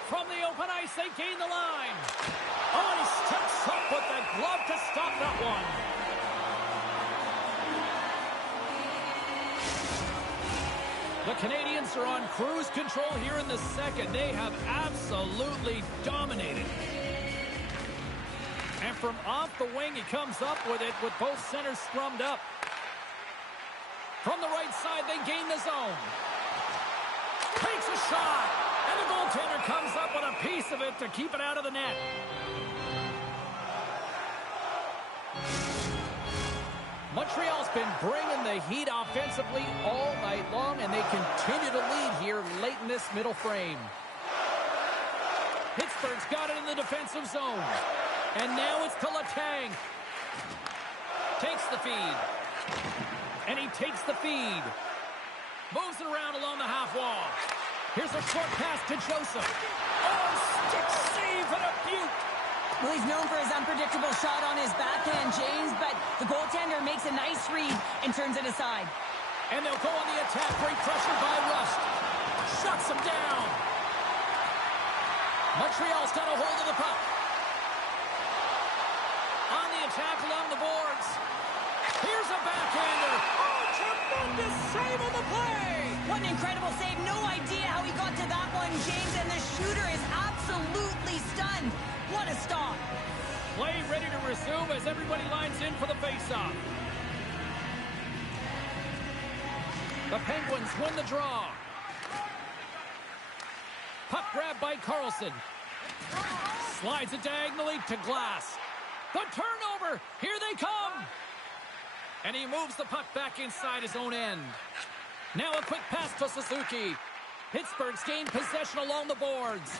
From the open ice, they gain the line. Oh, and he steps up with the glove to stop that one. The Canadians are on cruise control here in the second. They have absolutely dominated. And from off the wing, he comes up with it with both centers scrummed up. From the right side, they gain the zone. Takes a shot. And the goaltender comes up with a piece of it to keep it out of the net. Montreal's been bringing the heat offensively all night long, and they continue to lead here late in this middle frame. Pittsburgh's got it in the defensive zone. And now it's to Letang. Takes the feed. And he takes the feed. Moves it around along the half wall. Here's a short pass to Joseph. Oh, stick save and a beaut. Well, he's known for his unpredictable shot on his backhand, James, but the goaltender makes a nice read and turns it aside. And they'll go on the attack, great pressure by Rust. Shuts him down. Montreal's got a hold of the puck. On the attack along the boards. Here's a backhander. Oh, tremendous save on the play. What an incredible save. No idea how he got to that one, James, and the shooter is absolutely stunned. What a stop. Play ready to resume as everybody lines in for the faceoff. The Penguins win the draw. Puck grab by Carlson. Slides it diagonally to Glass. The turnover. Here they come. And he moves the puck back inside his own end. Now a quick pass to Suzuki. Pittsburgh's gained possession along the boards.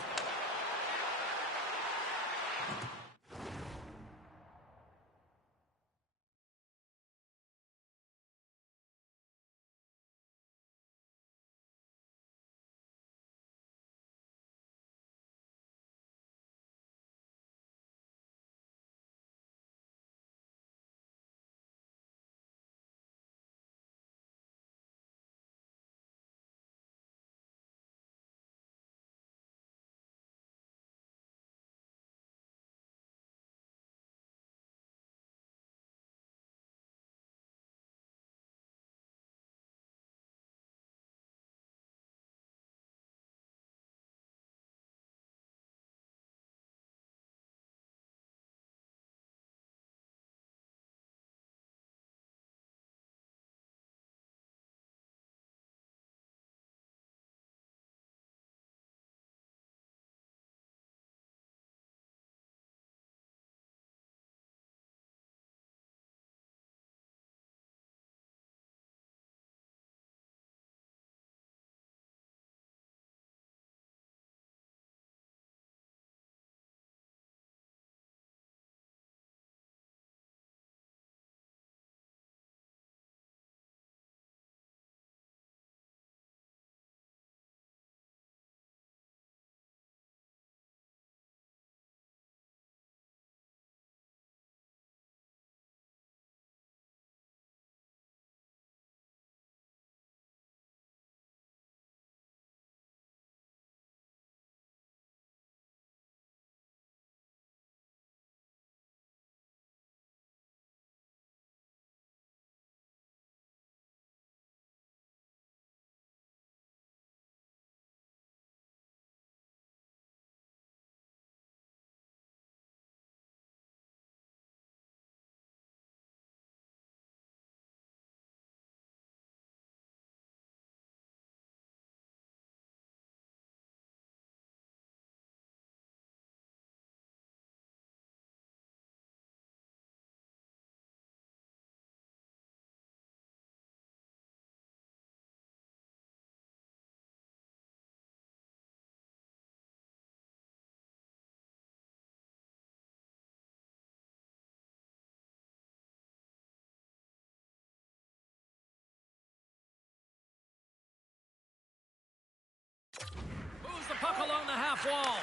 Moves the puck along the half wall.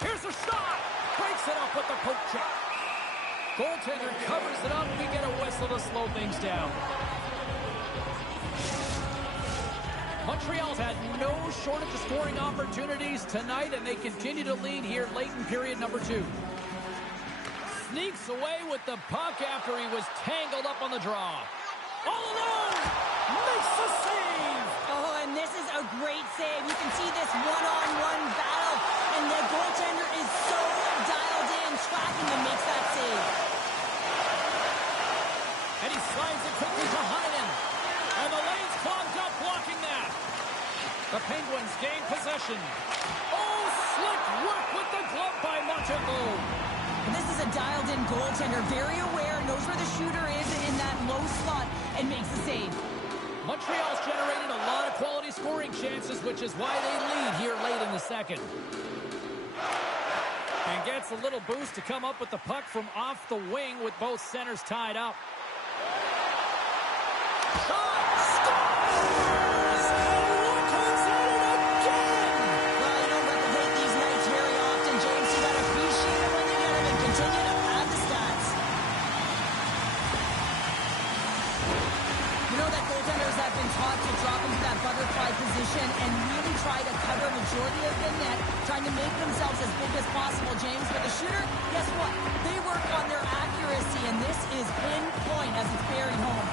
Here's a shot. Breaks it up with the poke check. Goaltender covers it up. We get a whistle to slow things down. Montreal's had no shortage of scoring opportunities tonight, and they continue to lead here late in period number 2. Sneaks away with the puck after he was tangled up on the draw. All alone! Makes the save! Oh, and this is a great save. You can see this one-on-one battle, and the goaltender is so dialed in, tracking and makes that save. And he slides it quickly to Heinen. And the lane's clogged up, blocking that. The Penguins gain possession. Oh, slick work with the glove by Montembeault. And this is a dialed-in goaltender, very aware knows where the shooter is in that low slot and makes the save. Montreal's generated a lot of quality scoring chances, which is why they lead here late in the second. And gets a little boost to come up with the puck from off the wing with both centers tied up. Shot! Scores! And look who's at it again! Well, you don't replicate these nights very often, James. You gotta appreciate it when you get them and continue to pad the stats. You know that goaltenders have been taught to drop into that butterfly position and really try to cover a majority of the net, trying to make themselves as big as possible, James. But the shooter, guess what? They work on their accuracy, and this is pinpoint as it's buried home.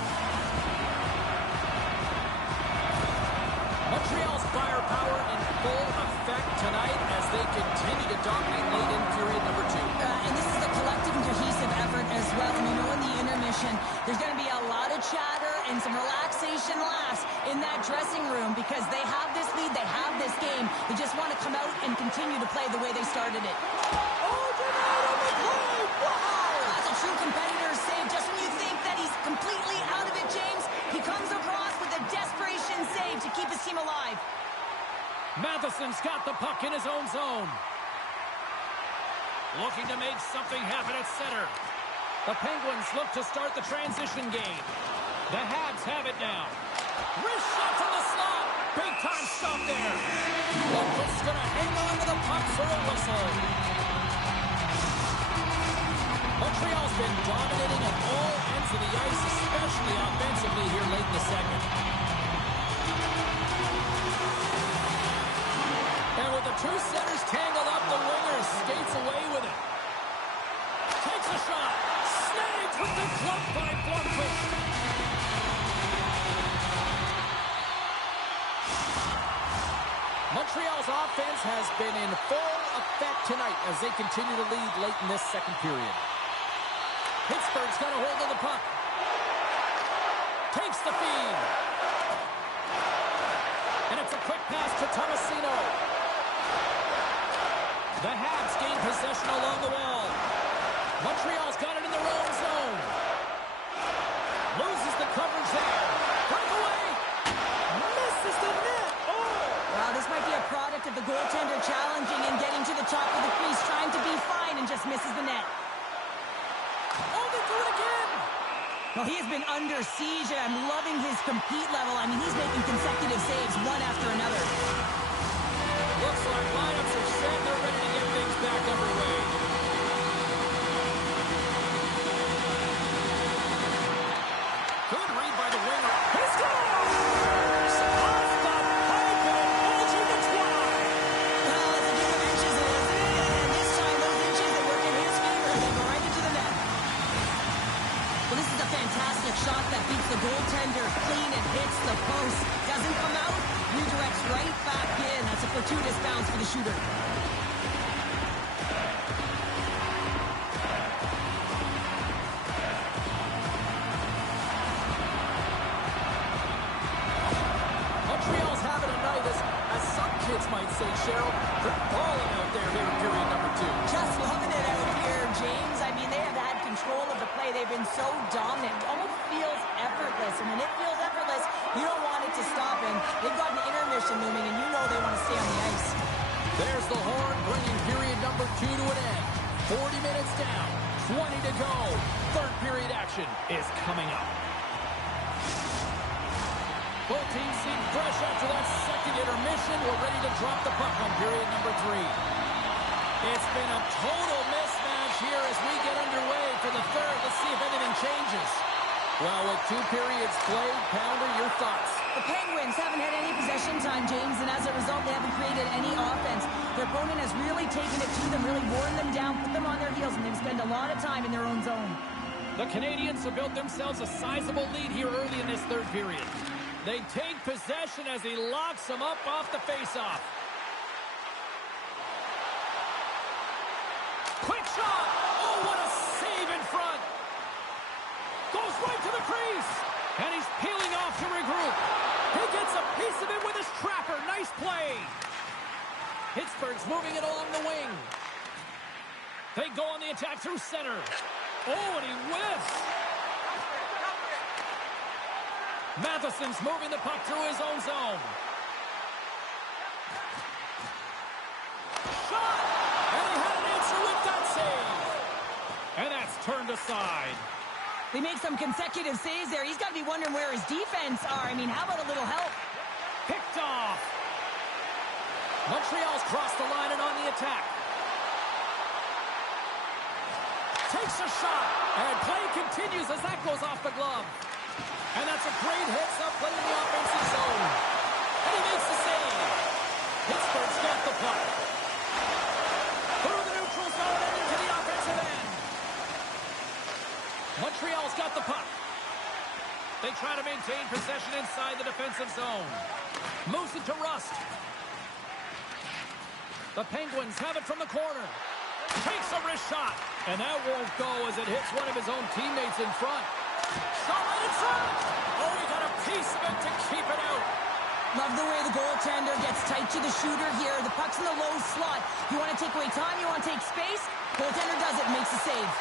Montreal's firepower in full effect tonight as they continue to dominate late in period number 2. And this is a collective and cohesive effort as well. And you know in the intermission, there's going to be a lot of chatter and some relaxation laughs in that dressing room because they have this lead, they have this game. They just want to come out and continue to play the way they started it. Oh, Donato McLeod! Wow! That's a true competitor's save. Just when you think that he's completely out of it, James, he comes across with a desperation save to keep his team alive. Matheson's got the puck in his own zone. Looking to make something happen at center. The Penguins look to start the transition game. The Habs have it now. Wrist shot from the slot. Big time stop there. Lundqvist's going to hang on to the puck for a whistle. Montreal's been dominating at all ends of the ice, especially offensively here late in the second. And with the two centers tangled up, the winger skates away with it. Takes a shot. Snagged with the glove by Lundqvist. Montreal's offense has been in full effect tonight as they continue to lead late in this second period. Pittsburgh's got a hold of the puck. Takes the feed. And it's a quick pass to Tomasino. The Habs gain possession along the wall. Montreal's got it in their own zone. Loses the coverage there. Breakaway. Misses the net. Wow, this might be a product of the goaltender challenging and getting to the top of the crease, trying to be fine, and just misses the net. Oh, they do it again. Well, he has been under siege, and I'm loving his compete level. I mean, he's making consecutive saves, one after another. Looks like lineups are set. They're ready to get things back underway. Good read by the winger. He scores! Off the pipe and it falls in the twine. Well, it's a game of inches, isn't it? And this time, those inches, they work in his favor, and they go right into the net. Well, this is a fantastic shot that beats the goaltender clean and hits the post. Doesn't come out, redirects right back in. That's a fortuitous bounce for the shooter. Montreal's having a night, as some kids might say, Cheryl. They're balling out there here in period number 2. Just loving it out here, James. I mean, they have had control of the play. They've been so dominant. It almost feels effortless. And when it feels effortless, you don't want it to stop. And they've got an intermission looming, and you know they want to stay on the ice. There's the horn, bringing period number 2 to an end. 40 minutes down, 20 to go. Third period action is coming up. Both teams seem fresh after that second intermission. We're ready to drop the puck on period number 3. It's been a total mismatch here as we get underway for the third. Let's see if anything changes. Well, with 2 periods played, Pounder, your thoughts? The Penguins haven't had any possession time, James, and as a result, they haven't created any offense. Their opponent has really taken it to them, really worn them down, put them on their heels, and they've spent a lot of time in their own zone. The Canadians have built themselves a sizable lead here early in this third period. They take possession as he locks them up off the faceoff. Quick shot! Oh, what a save in front! Goes right to the crease! And he's peeling off to regroup. He gets a piece of it with his trapper. Nice play! Pittsburgh's moving it along the wing. They go on the attack through center. Oh, and he whiffs! Matheson's moving the puck through his own zone. Shot! And he had an answer with that save. And that's turned aside. They make some consecutive saves there. He's got to be wondering where his defense are. I mean, how about a little help? Picked off. Montreal's crossed the line and on the attack. Takes a shot. And play continues as that goes off the glove. And that's a great heads-up play in the offensive zone. And he makes the save. Pittsburgh's got the puck. Through the neutral zone and into the offensive end. Montreal's got the puck. They try to maintain possession inside the defensive zone. Moves it to Rust. The Penguins have it from the corner. Takes a wrist shot. And that won't go as it hits one of his own teammates in front. Shot right in front. Oh, he got a piece of it to keep it out. Love the way the goaltender gets tight to the shooter here. The puck's in the low slot. You want to take away time, you want to take space. Goaltender does it, makes the save.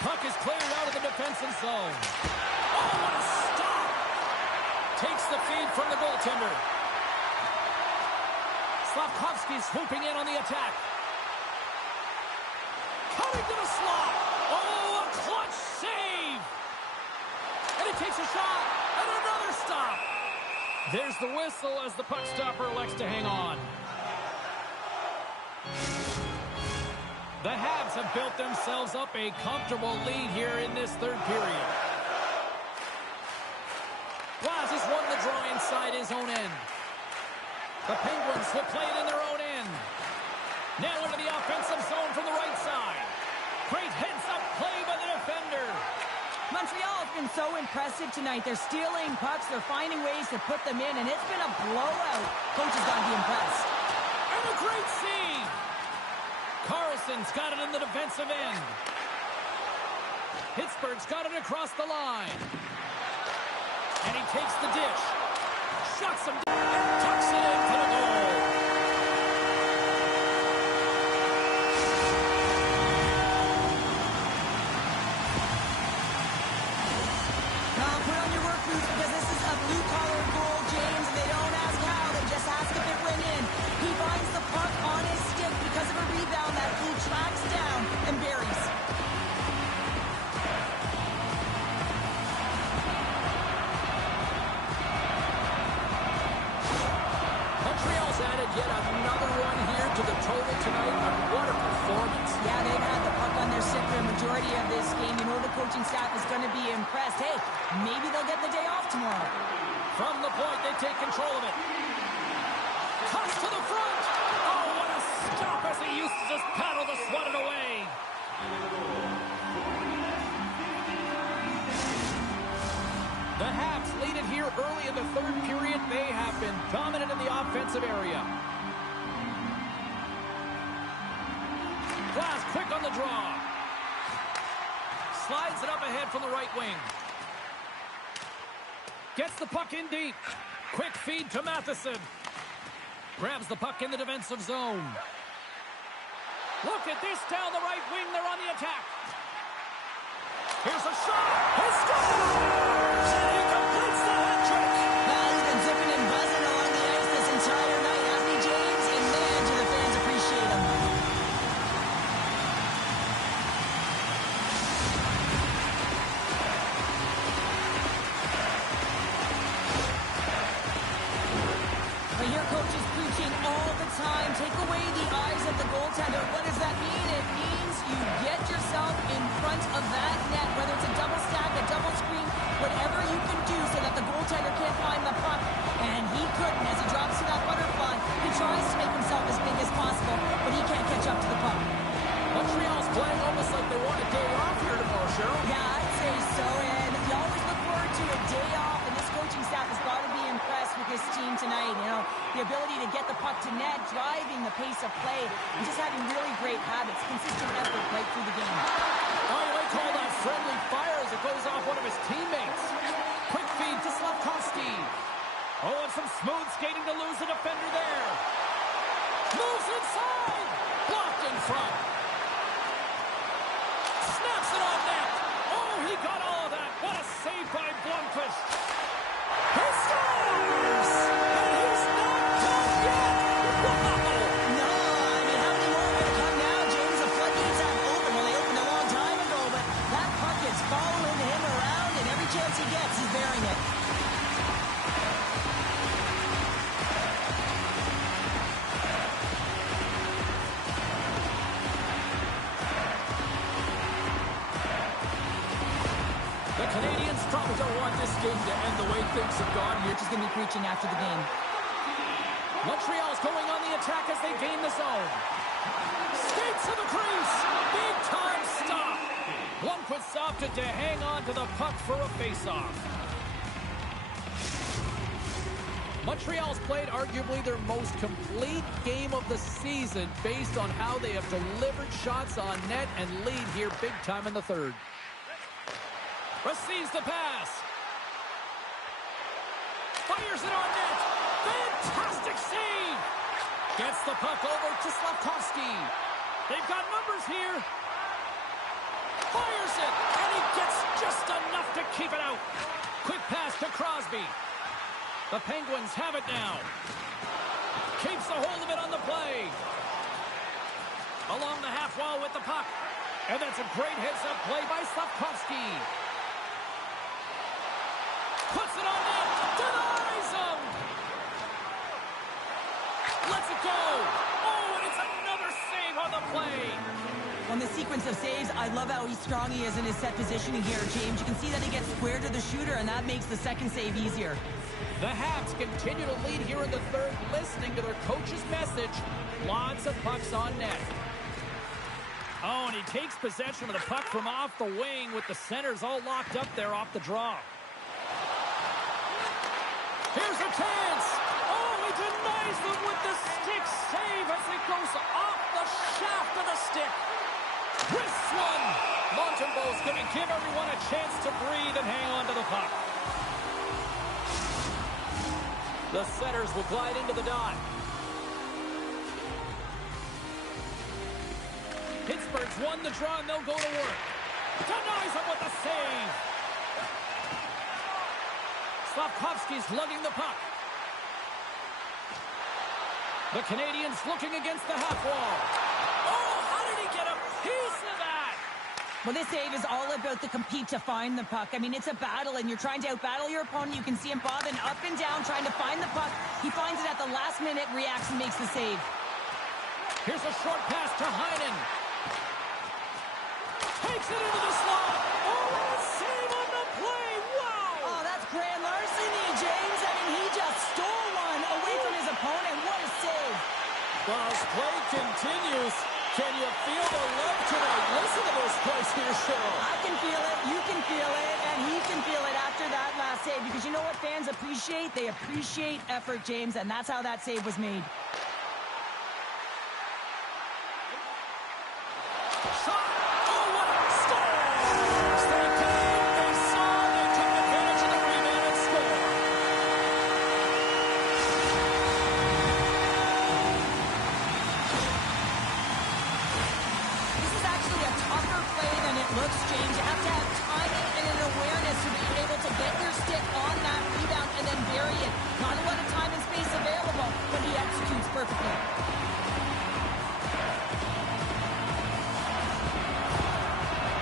Puck is cleared out of the defensive zone. Oh, what a stop. Takes the feed from the goaltender. Slafkovsky swooping in on the attack. Cutting to the slot. Oh, a clutch save. And he takes a shot. And another stop. There's the whistle as the puck stopper elects to hang on. The Habs have built themselves up a comfortable lead here in this third period. Glass has won the draw inside his own end. The Penguins will play it in their own end. Now into the offensive zone from the right side. Great heads-up play by the defender. Montreal has been so impressive tonight. They're stealing pucks. They're finding ways to put them in, and it's been a blowout. Coach has got to be impressed. And a great save. Carlson's got it in the defensive end. Pittsburgh's got it across the line. And he takes the dish. Shuts him down and tucks it in for the goal. Now put on your work boots because this is a blue-collar goal, James. They don't ask how, they just ask if it went in. He finds the puck on his stick because of a rebound that he tracks down and buries. Montreal's added yet another one here to the total tonight, and what a performance. Yeah, they've had the puck on their stick for a majority of this game. You know the coaching staff is going to be impressed. Hey, maybe they'll get the day off tomorrow. From the point, they take control of it. Toss to the front. Oh, what a stop as he used to just paddle to swat it away. The Habs lead it here early in the third period. They have been dominant in the offensive area. Glass quick on the draw. Slides it up ahead from the right wing. Gets the puck in deep. Quick feed to Matheson. Grabs the puck in the defensive zone. Look at this down the right wing. They're on the attack. Here's a shot. He scores! And he completes the hat trick. Well, he's been zipping and buzzing along the ice this entire night, hasn't he, James? And man, do the fans appreciate him. But your coach is preaching all the time. Take away the eyes of the goaltender. What does that mean? It means you get yourself in front of that net, whether it's a double stack, a double screen, whatever you can do so that the goaltender can't find the puck. And he couldn't as he drops to that butterfly. He tries to make himself as big as possible, but he can't catch up to the puck. Montreal's playing almost like they want a day off here tomorrow, Cheryl. Yeah, I'd say so. And you always look forward to a day off, and this coaching staff has got to be impressed with this team tonight. You know, the ability to get the puck to net, driving the pace of play, and just having really great habits, consistent effort right through the game. Oh, you might call that friendly fire as it goes off one of his teammates. Quick feed to Slafkovsky. Oh, and some smooth skating to lose the defender there. Moves inside. Blocked in front. Snaps it off net. Oh, he got all of that. What a save by Blomqvist. he gets, he's bearing it. The Canadians probably don't want this game to end the way things have gone here. Just going to be preaching after the game. Montreal's going on the attack as they gain the zone. Skates to the crease. Big time stop. Blomqvist opted to hang on to the puck for a faceoff. Montreal's played arguably their most complete game of the season based on how they have delivered shots on net and lead here big time in the third. Receives the pass. Fires it on net. Fantastic save. Gets the puck over to Slafkovsky. They've got numbers here. Fires it. And he gets just enough to keep it out. Quick pass to Crosby. The Penguins have it now. Keeps a hold of it on the play. Along the half wall with the puck. And that's a great heads-up play by Slafkovsky. Puts it on net. Denies him. Lets it go. Oh, and it's another save on the play. On the sequence of saves, I love how strong he is in his set positioning here, James. You can see that he gets square to the shooter, and that makes the second save easier. The Habs continue to lead here in the third, listening to their coach's message. Lots of pucks on net. Oh, and he takes possession of the puck from off the wing with the centers all locked up there off the draw. Here's a chance. Oh, he denies them with the stick save as it goes off the shaft of the stick. Wrists one. Montembeault's going to give everyone a chance to breathe and hang on to the puck. The centers will glide into the dot. Pittsburgh's won the draw and they'll go to work. Denies him with the save. Slafkovsky's lugging the puck. The Canadians looking against the half wall. Oh, how did he get a piece of that? Well, this save is all about the compete to find the puck. I mean, it's a battle, and you're trying to outbattle your opponent. You can see him bobbing up and down, trying to find the puck. He finds it at the last minute, reacts, and makes the save. Here's a short pass to Heinen. Takes it into the slot. Oh, what a save on the play. Wow. Oh, that's grand larceny, James. I mean, he just stole one away from his opponent. What a save. Well, as play continues, can you feel the love tonight? Listen to this place here, Cheryl. I can feel it, you can feel it, and he can feel it after that last save. Because you know what fans appreciate? They appreciate effort, James, and that's how that save was made. Shot! Oh, what a score! They came, they saw, they took advantage of the rebound and scored. This is actually a tougher play than it looks, James. You have to have timing and an awareness to be able to get your stick on that rebound and then bury it. Not a lot of time and space available, but he executes perfectly.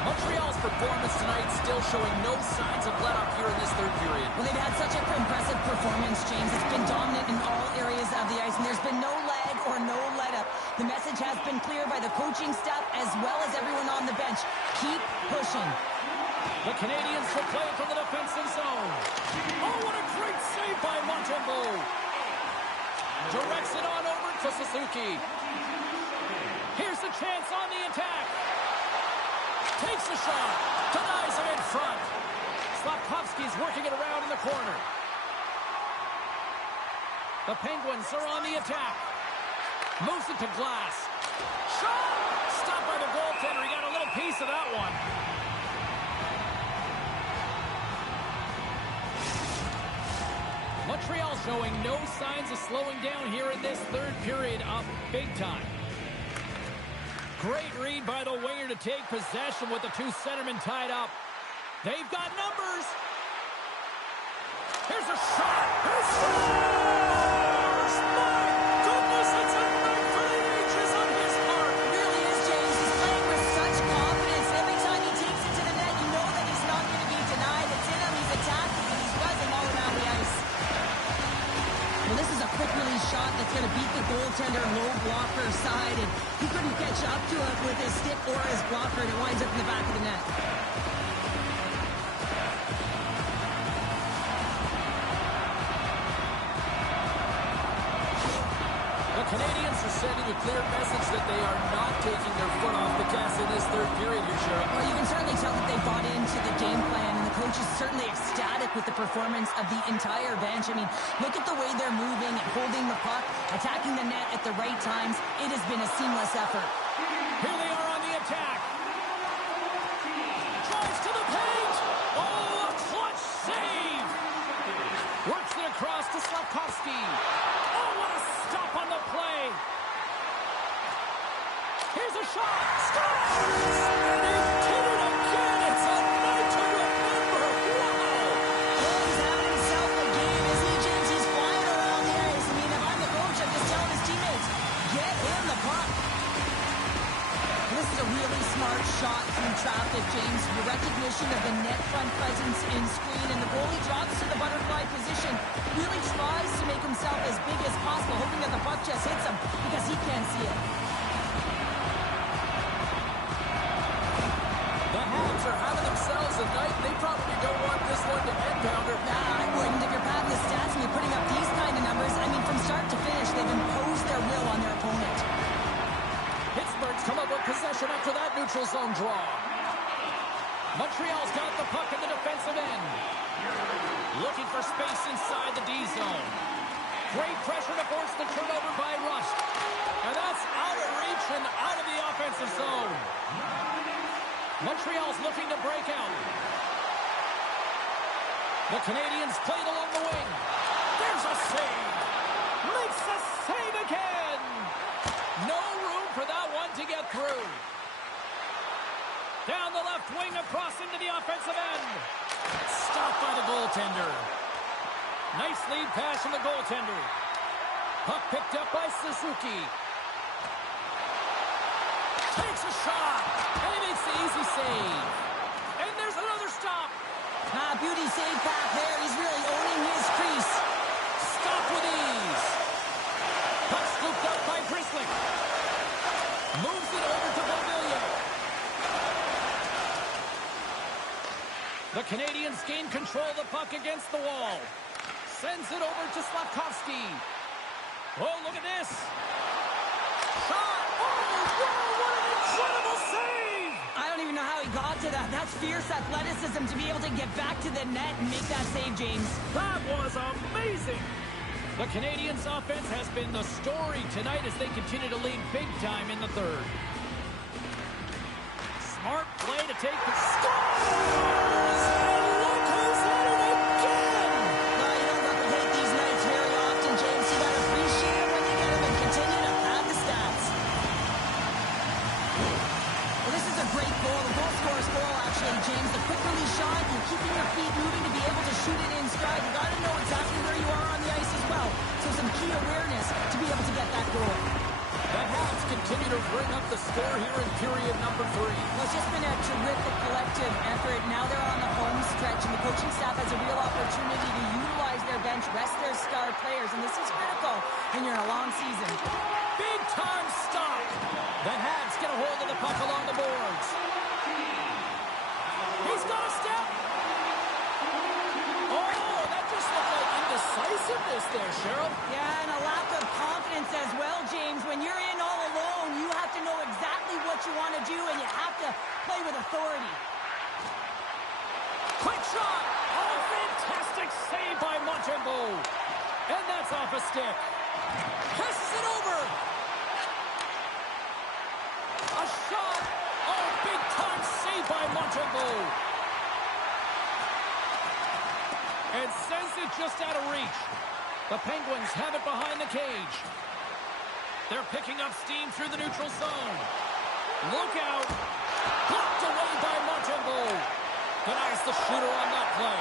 Montreal's performance tonight still showing no signs of let-up here in this third period. Well, they've had such an impressive performance, James. It's been dominant in all areas of the ice, and there's been no lag or no let-up. The message has been clear by the coaching staff as well as everyone on the bench. Keep pushing. The Canadians will play from the defensive zone. Oh, what a great save by Montembeault. Directs it on over to Suzuki. Here's the chance on the attack. Takes the shot. Denies him in front. Slafkovsky's working it around in the corner. The Penguins are on the attack. Moves it to Glass. Shot! Stopped by the goaltender. He got a little piece of that one. Montreal showing no signs of slowing down here in this third period, up big time. Great read by the winger to take possession with the two centermen tied up. They've got numbers. Here's a shot. He scores! My goodness, it's a night for the ages on his part. It really is, James. He's playing with such confidence. Every time he takes it to the net, you know that he's not going to be denied. It's in him. He's attacking. going to beat the goaltender low blocker side, and he couldn't catch up to it with his stick or his blocker, and it winds up in the back of the net. The Canadians are sending a clear message that they are not taking their foot off the gas in this third period here, Cheryl. Well, you can certainly tell that they bought into the game plan, and the coach is certainly ecstatic with the performance of the entire bench. I mean, look at the way they're moving and holding the puck, attacking the net at the right times. It has been a seamless effort. Here they are on the attack. Drives to the paint. Oh, a clutch save. Works it across to Slafkovsky. Oh, what a stop on the play. Here's a shot. Scores! And he did it again. It's a night to remember. Wow. Oh, he's having himself a game, isn't he, James? He's flying around the ice. I mean, if I'm the coach, I'm just telling his teammates, get him the puck. This is a really smart shot through traffic, James. The recognition of the net front presence in screen, and the goalie drops to the butterfly position. Really tries to make himself as big as possible, hoping that the puck just hits him because he can't see it. The Habs are having themselves a night. They probably don't want this one to end, Pounder. Nah, I wouldn't. If you're padding the stats and you're putting up these kind of numbers, I mean, from start to finish, they've imposed their will on their opponent. Pittsburgh's come up with possession after that neutral zone draw. Montreal's got the puck in the defensive end. Looking for space inside the D zone. Great pressure to force the turnover by Rust. And that's out of reach and out of the offensive zone. Montreal's looking to break out. The Canadians played along the wing. There's a save. Makes a save again. No room for that one to get through. Down the left wing, across into the offensive end. Stopped by the goaltender. Nice lead pass from the goaltender. Puck picked up by Suzuki. Takes a shot. And he makes the easy save. And there's another stop. Beauty save back there. He's really owning his crease. Stop with ease. Puck scooped up by Grizzly. Moves it over to Beauvillier. The Canadians gain control of the puck against the wall. Sends it over to Slafkovsky. Oh, look at this. Shot. Oh, whoa, what an incredible save. I don't even know how he got to that. That's fierce athleticism to be able to get back to the net and make that save, James. That was amazing. The Canadians' offense has been the story tonight as they continue to lead big time in the third. Smart play to take the scores! And look who's at it again! Well, you don't replicate these nights very often, James. You gotta appreciate it when you get them and continue to pad the stats. Well, this is a great goal. The goal scorer's goal, actually, James. The quick release shot, you're keeping your feet moving to be able to shoot it in stride. You gotta know exactly where you are on the ice as well. So some key awareness to be able to get that goal. The Habs continue to bring up the score here in period number 3. Well, it's just been a terrific collective effort. Now they're on the home stretch, and the coaching staff has a real opportunity to utilize their bench, rest their star players, and this is critical when you're in a long season. Big time stop. The Habs get a hold of the puck along the boards. He's got a step. Oh, that just looked like indecisiveness there, Cheryl. Yeah, and a lack of confidence as well, James. When you're in all alone, you have to know exactly what you want to do, and you have to play with authority. Quick shot. Oh, fantastic save by Montembeault. And that's off a stick. Passes it over. A shot. Oh, big time save by Montembeault. And sends it just out of reach. The Penguins have it behind the cage. They're picking up steam through the neutral zone. Look out. Blocked away by Montembeault. Denies the shooter on that play.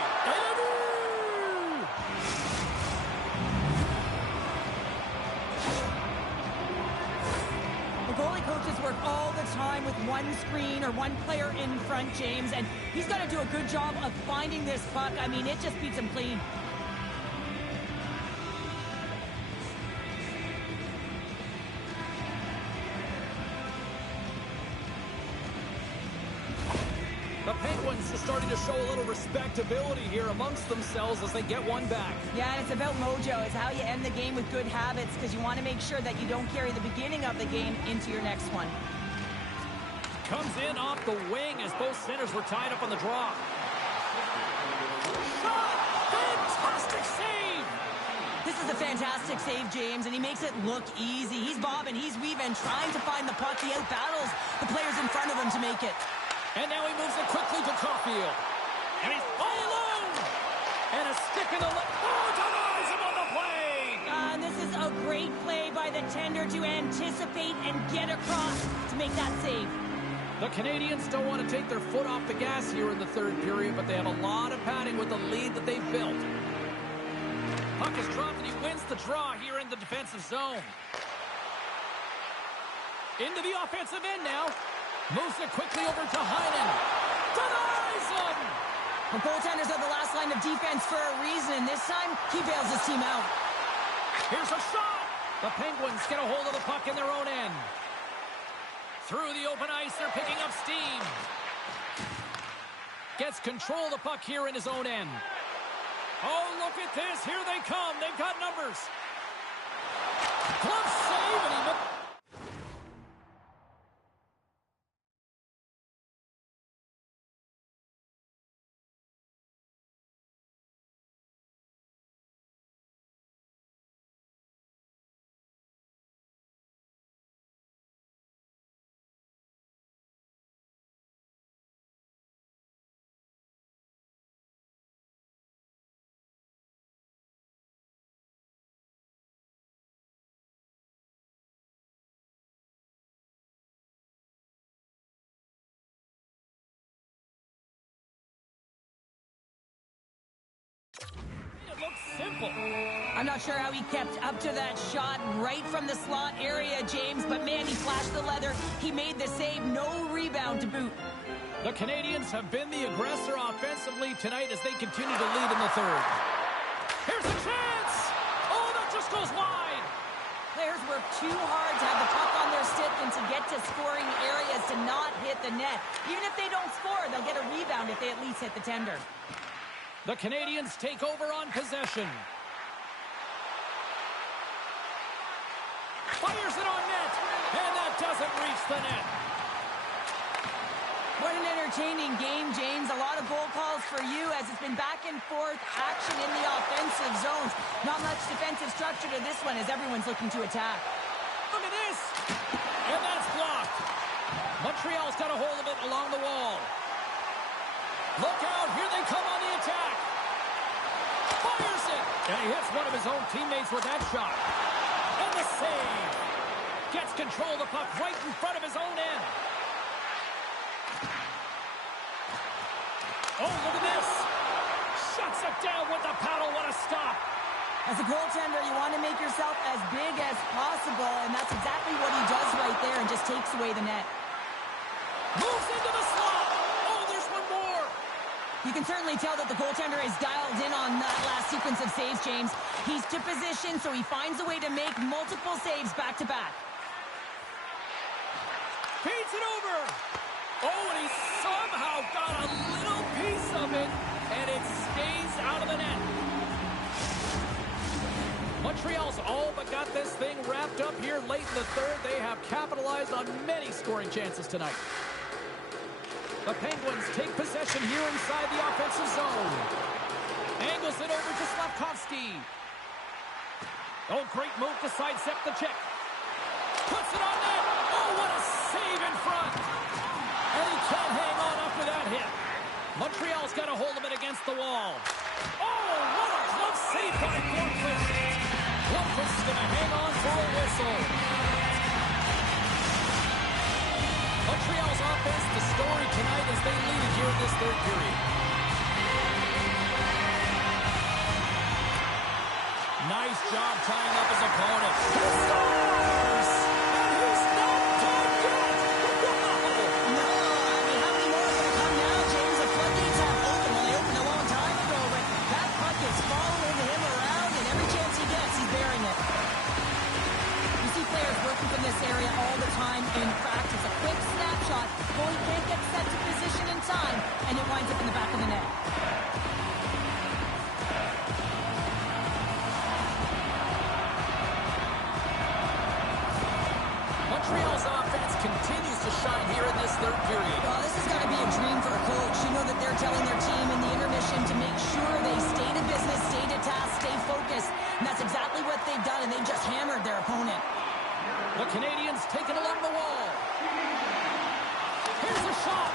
The goalie coaches work all the time with one screen or one player in front, James, and he's got to do a good job of finding this puck. I mean, it just beats him clean. show a little respectability here amongst themselves as they get one back. Yeah, and it's about mojo. It's how you end the game with good habits because you want to make sure that you don't carry the beginning of the game into your next one. Comes in off the wing as both centers were tied up on the draw. Shot! Fantastic save! This is a fantastic save, James, and he makes it look easy. He's bobbing, he's weaving, trying to find the puck. He outbattles the players in front of him to make it. And now he moves it quickly to Caulfield. And he's all alone! And a stick in the leg. Oh, denies him on the play! And this is a great play by the tender to anticipate and get across to make that save. The Canadians don't want to take their foot off the gas here in the third period, but they have a lot of padding with the lead that they've built. Puck is dropped and he wins the draw here in the defensive zone. Into the offensive end now. Moves it quickly over to Heinen. Denies him! The goaltenders are the last line of defense for a reason. This time, he bails his team out. Here's a shot! The Penguins get a hold of the puck in their own end. Through the open ice, they're picking up steam. Gets control of the puck here in his own end. Oh, look at this. Here they come. They've got numbers. Glove save, and he... It looks simple. I'm not sure how he kept up to that shot right from the slot area, James, but man, he flashed the leather. He made the save, no rebound to boot. The Canadians have been the aggressor offensively tonight as they continue to lead in the third. Here's a chance! Oh, that just goes wide! Players work too hard to have the puck on their stick and to get to scoring areas to not hit the net. Even if they don't score, they'll get a rebound if they at least hit the tender. The Canadians take over on possession. Fires it on net, and that doesn't reach the net. What an entertaining game, James. A lot of goal calls for you as it's been back and forth action in the offensive zones. Not much defensive structure to this one as everyone's looking to attack. Look at this! And that's blocked. Montreal's got a hold of it along the wall. Look out, here they come on the attack. Fires it! And he hits one of his own teammates with that shot. And the save. Gets control of the puck right in front of his own end. Oh, look at this. Shuts it down with the paddle. What a stop. As a goaltender, you want to make yourself as big as possible, and that's exactly what he does right there and just takes away the net. Moves into the slot. Oh, there's one more. You can certainly tell that the goaltender is dialed in on that last sequence of saves, James. He's to position, so he finds a way to make multiple saves back-to-back. Feeds it over. Oh, and he somehow got a little piece of it, and it stays out of the net. Montreal's all but got this thing wrapped up here late in the third. They have capitalized on many scoring chances tonight. The Penguins take possession here inside the offensive zone. Angles it over to Slafkovsky. Oh, great move to sidestep the check. Puts it on net. Oh, what a save in front. And he can't hang on after that hit. Montreal's got a hold of it against the wall. Oh, what a glove save by Blomqvist. Blomqvist is going to hang on for a whistle. Montreal's offense, the story tonight as they lead here in this third period. Nice job tying up his opponent. He scores! And he's not done yet! No, I mean, how many more are going to come now, James? The floodgates have opened. Well, they opened a long time ago, but that puck is following him around, and every chance he gets, he's bearing it. You see players working from this area all the time in practice. A quick snapshot, goalie can't get set to position in time, and it winds up in the back of the net. third period. Well, this is going to be a dream for a coach. You know that they're telling their team in the intermission to make sure they stay to business, stay to task, stay focused. And that's exactly what they've done, and they've just hammered their opponent. The Canadians take it along the wall. Here's a shot.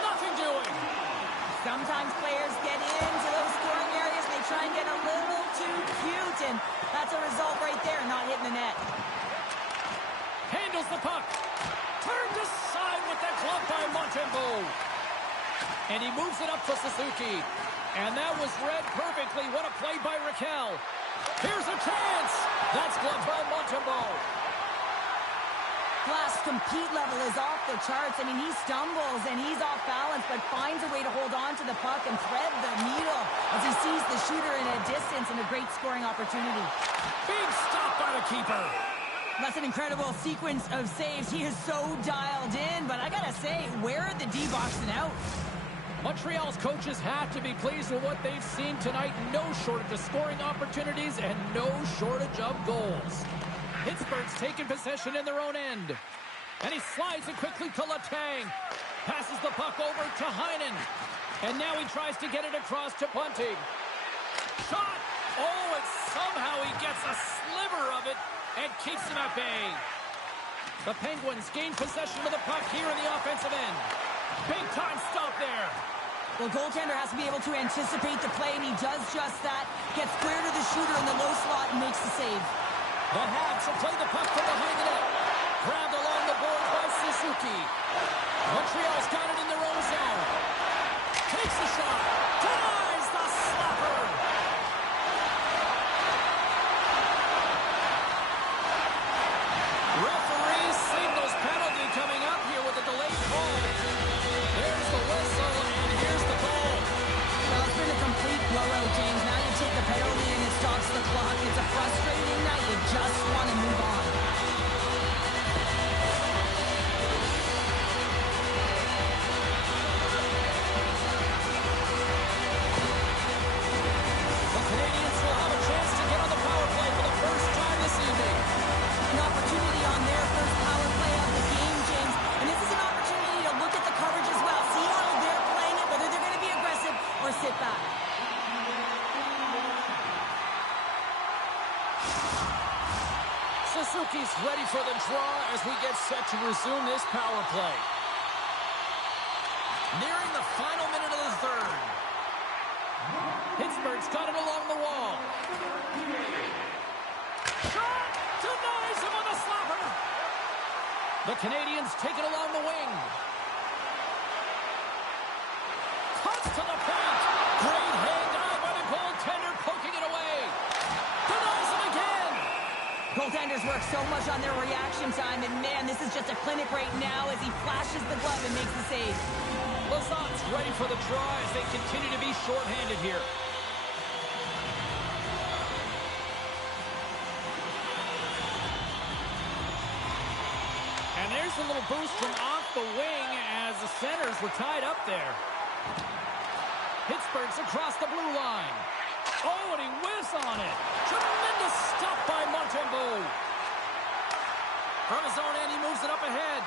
Nothing doing. Sometimes players get into those scoring areas. They try and get a little too cute, and that's a result right there, not hitting the net. Handles the puck. Turned aside with that glove by Montembeault. And he moves it up to Suzuki. And that was read perfectly. What a play by Raquel. Here's a chance. That's gloved by Montembeault. Glass' compete level is off the charts. I mean, he stumbles and he's off balance, but finds a way to hold on to the puck and thread the needle as he sees the shooter in a distance and a great scoring opportunity. Big stop by the keeper. That's an incredible sequence of saves. He is so dialed in, but I gotta say, where are the D-boxing out? Montreal's coaches have to be pleased with what they've seen tonight. No shortage of scoring opportunities and no shortage of goals. Pittsburgh's taken possession in their own end. And he slides it quickly to Letang. Passes the puck over to Heinen. And now he tries to get it across to Bunting. Shot! Oh, and somehow he gets a sliver of it and keeps him at bay. The Penguins gain possession of the puck here in the offensive end. Big time stop there. The goaltender has to be able to anticipate the play, and he does just that. Gets square to the shooter in the low slot and makes the save. The Habs will play the puck from behind the net. Grabbed along the boards by Suzuki. Montreal's got it in their own zone. Takes the shot. Denies the slapper. Referee signals penalty coming up here with a delayed call. There's the whistle, and here's the goal. Well, it's been a complete blowout, James. Now you take the penalty and it stops the clock. It's a frustrating night. You just want to move on. The Canadians will have a chance to get on the power play for the first time this evening. An opportunity on their first power play of the game, James. And this is an opportunity to look at the coverage as well. See how they're playing it, whether they're going to be aggressive or sit back. Suzuki's ready for the draw as we get set to resume this power play. Nearing the final minute of the third. Pittsburgh's got it along the wall. Shot! Denies him on the slapper. The Canadians take it along the wing. Cuts to the point. Great hand eye by the goaltender, poking it away. Denies him again. Goaltenders work so much on their reaction time, and man, this is just a clinic right now as he flashes the glove and makes the save. Lazat's ready for the draw as they continue to be shorthanded here. And there's a little boost from off the wing as the centers were tied up there. Pittsburgh's across the blue line. Oh, and he whiffs on it. Tremendous stop by Montembeault. From his own end, he moves it up ahead.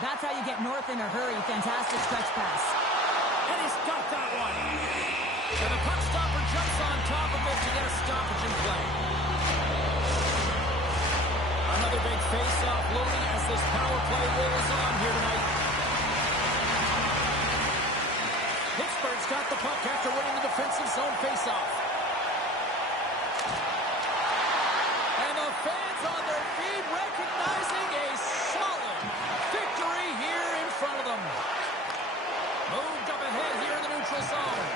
That's how you get north in a hurry. Fantastic stretch pass. And he's got that one. And the puck stopper jumps on top of it to get a stoppage in play. Another big face-off loading as this power play rolls on here tonight. Pittsburgh's got the puck after winning the defensive zone face-off. And the fans on their feet recognizing a solid victory here in front of them. Moved up ahead here in the neutral zone.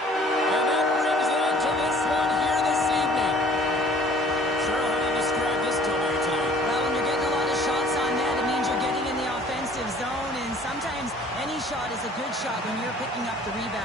And that brings it into this one here this evening. Cheryl, how do you describe this tonight? Well, when you're getting a lot of shots on net, it means you're getting in the offensive zone, and sometimes any shot is a good shot when you're picking up the rebound.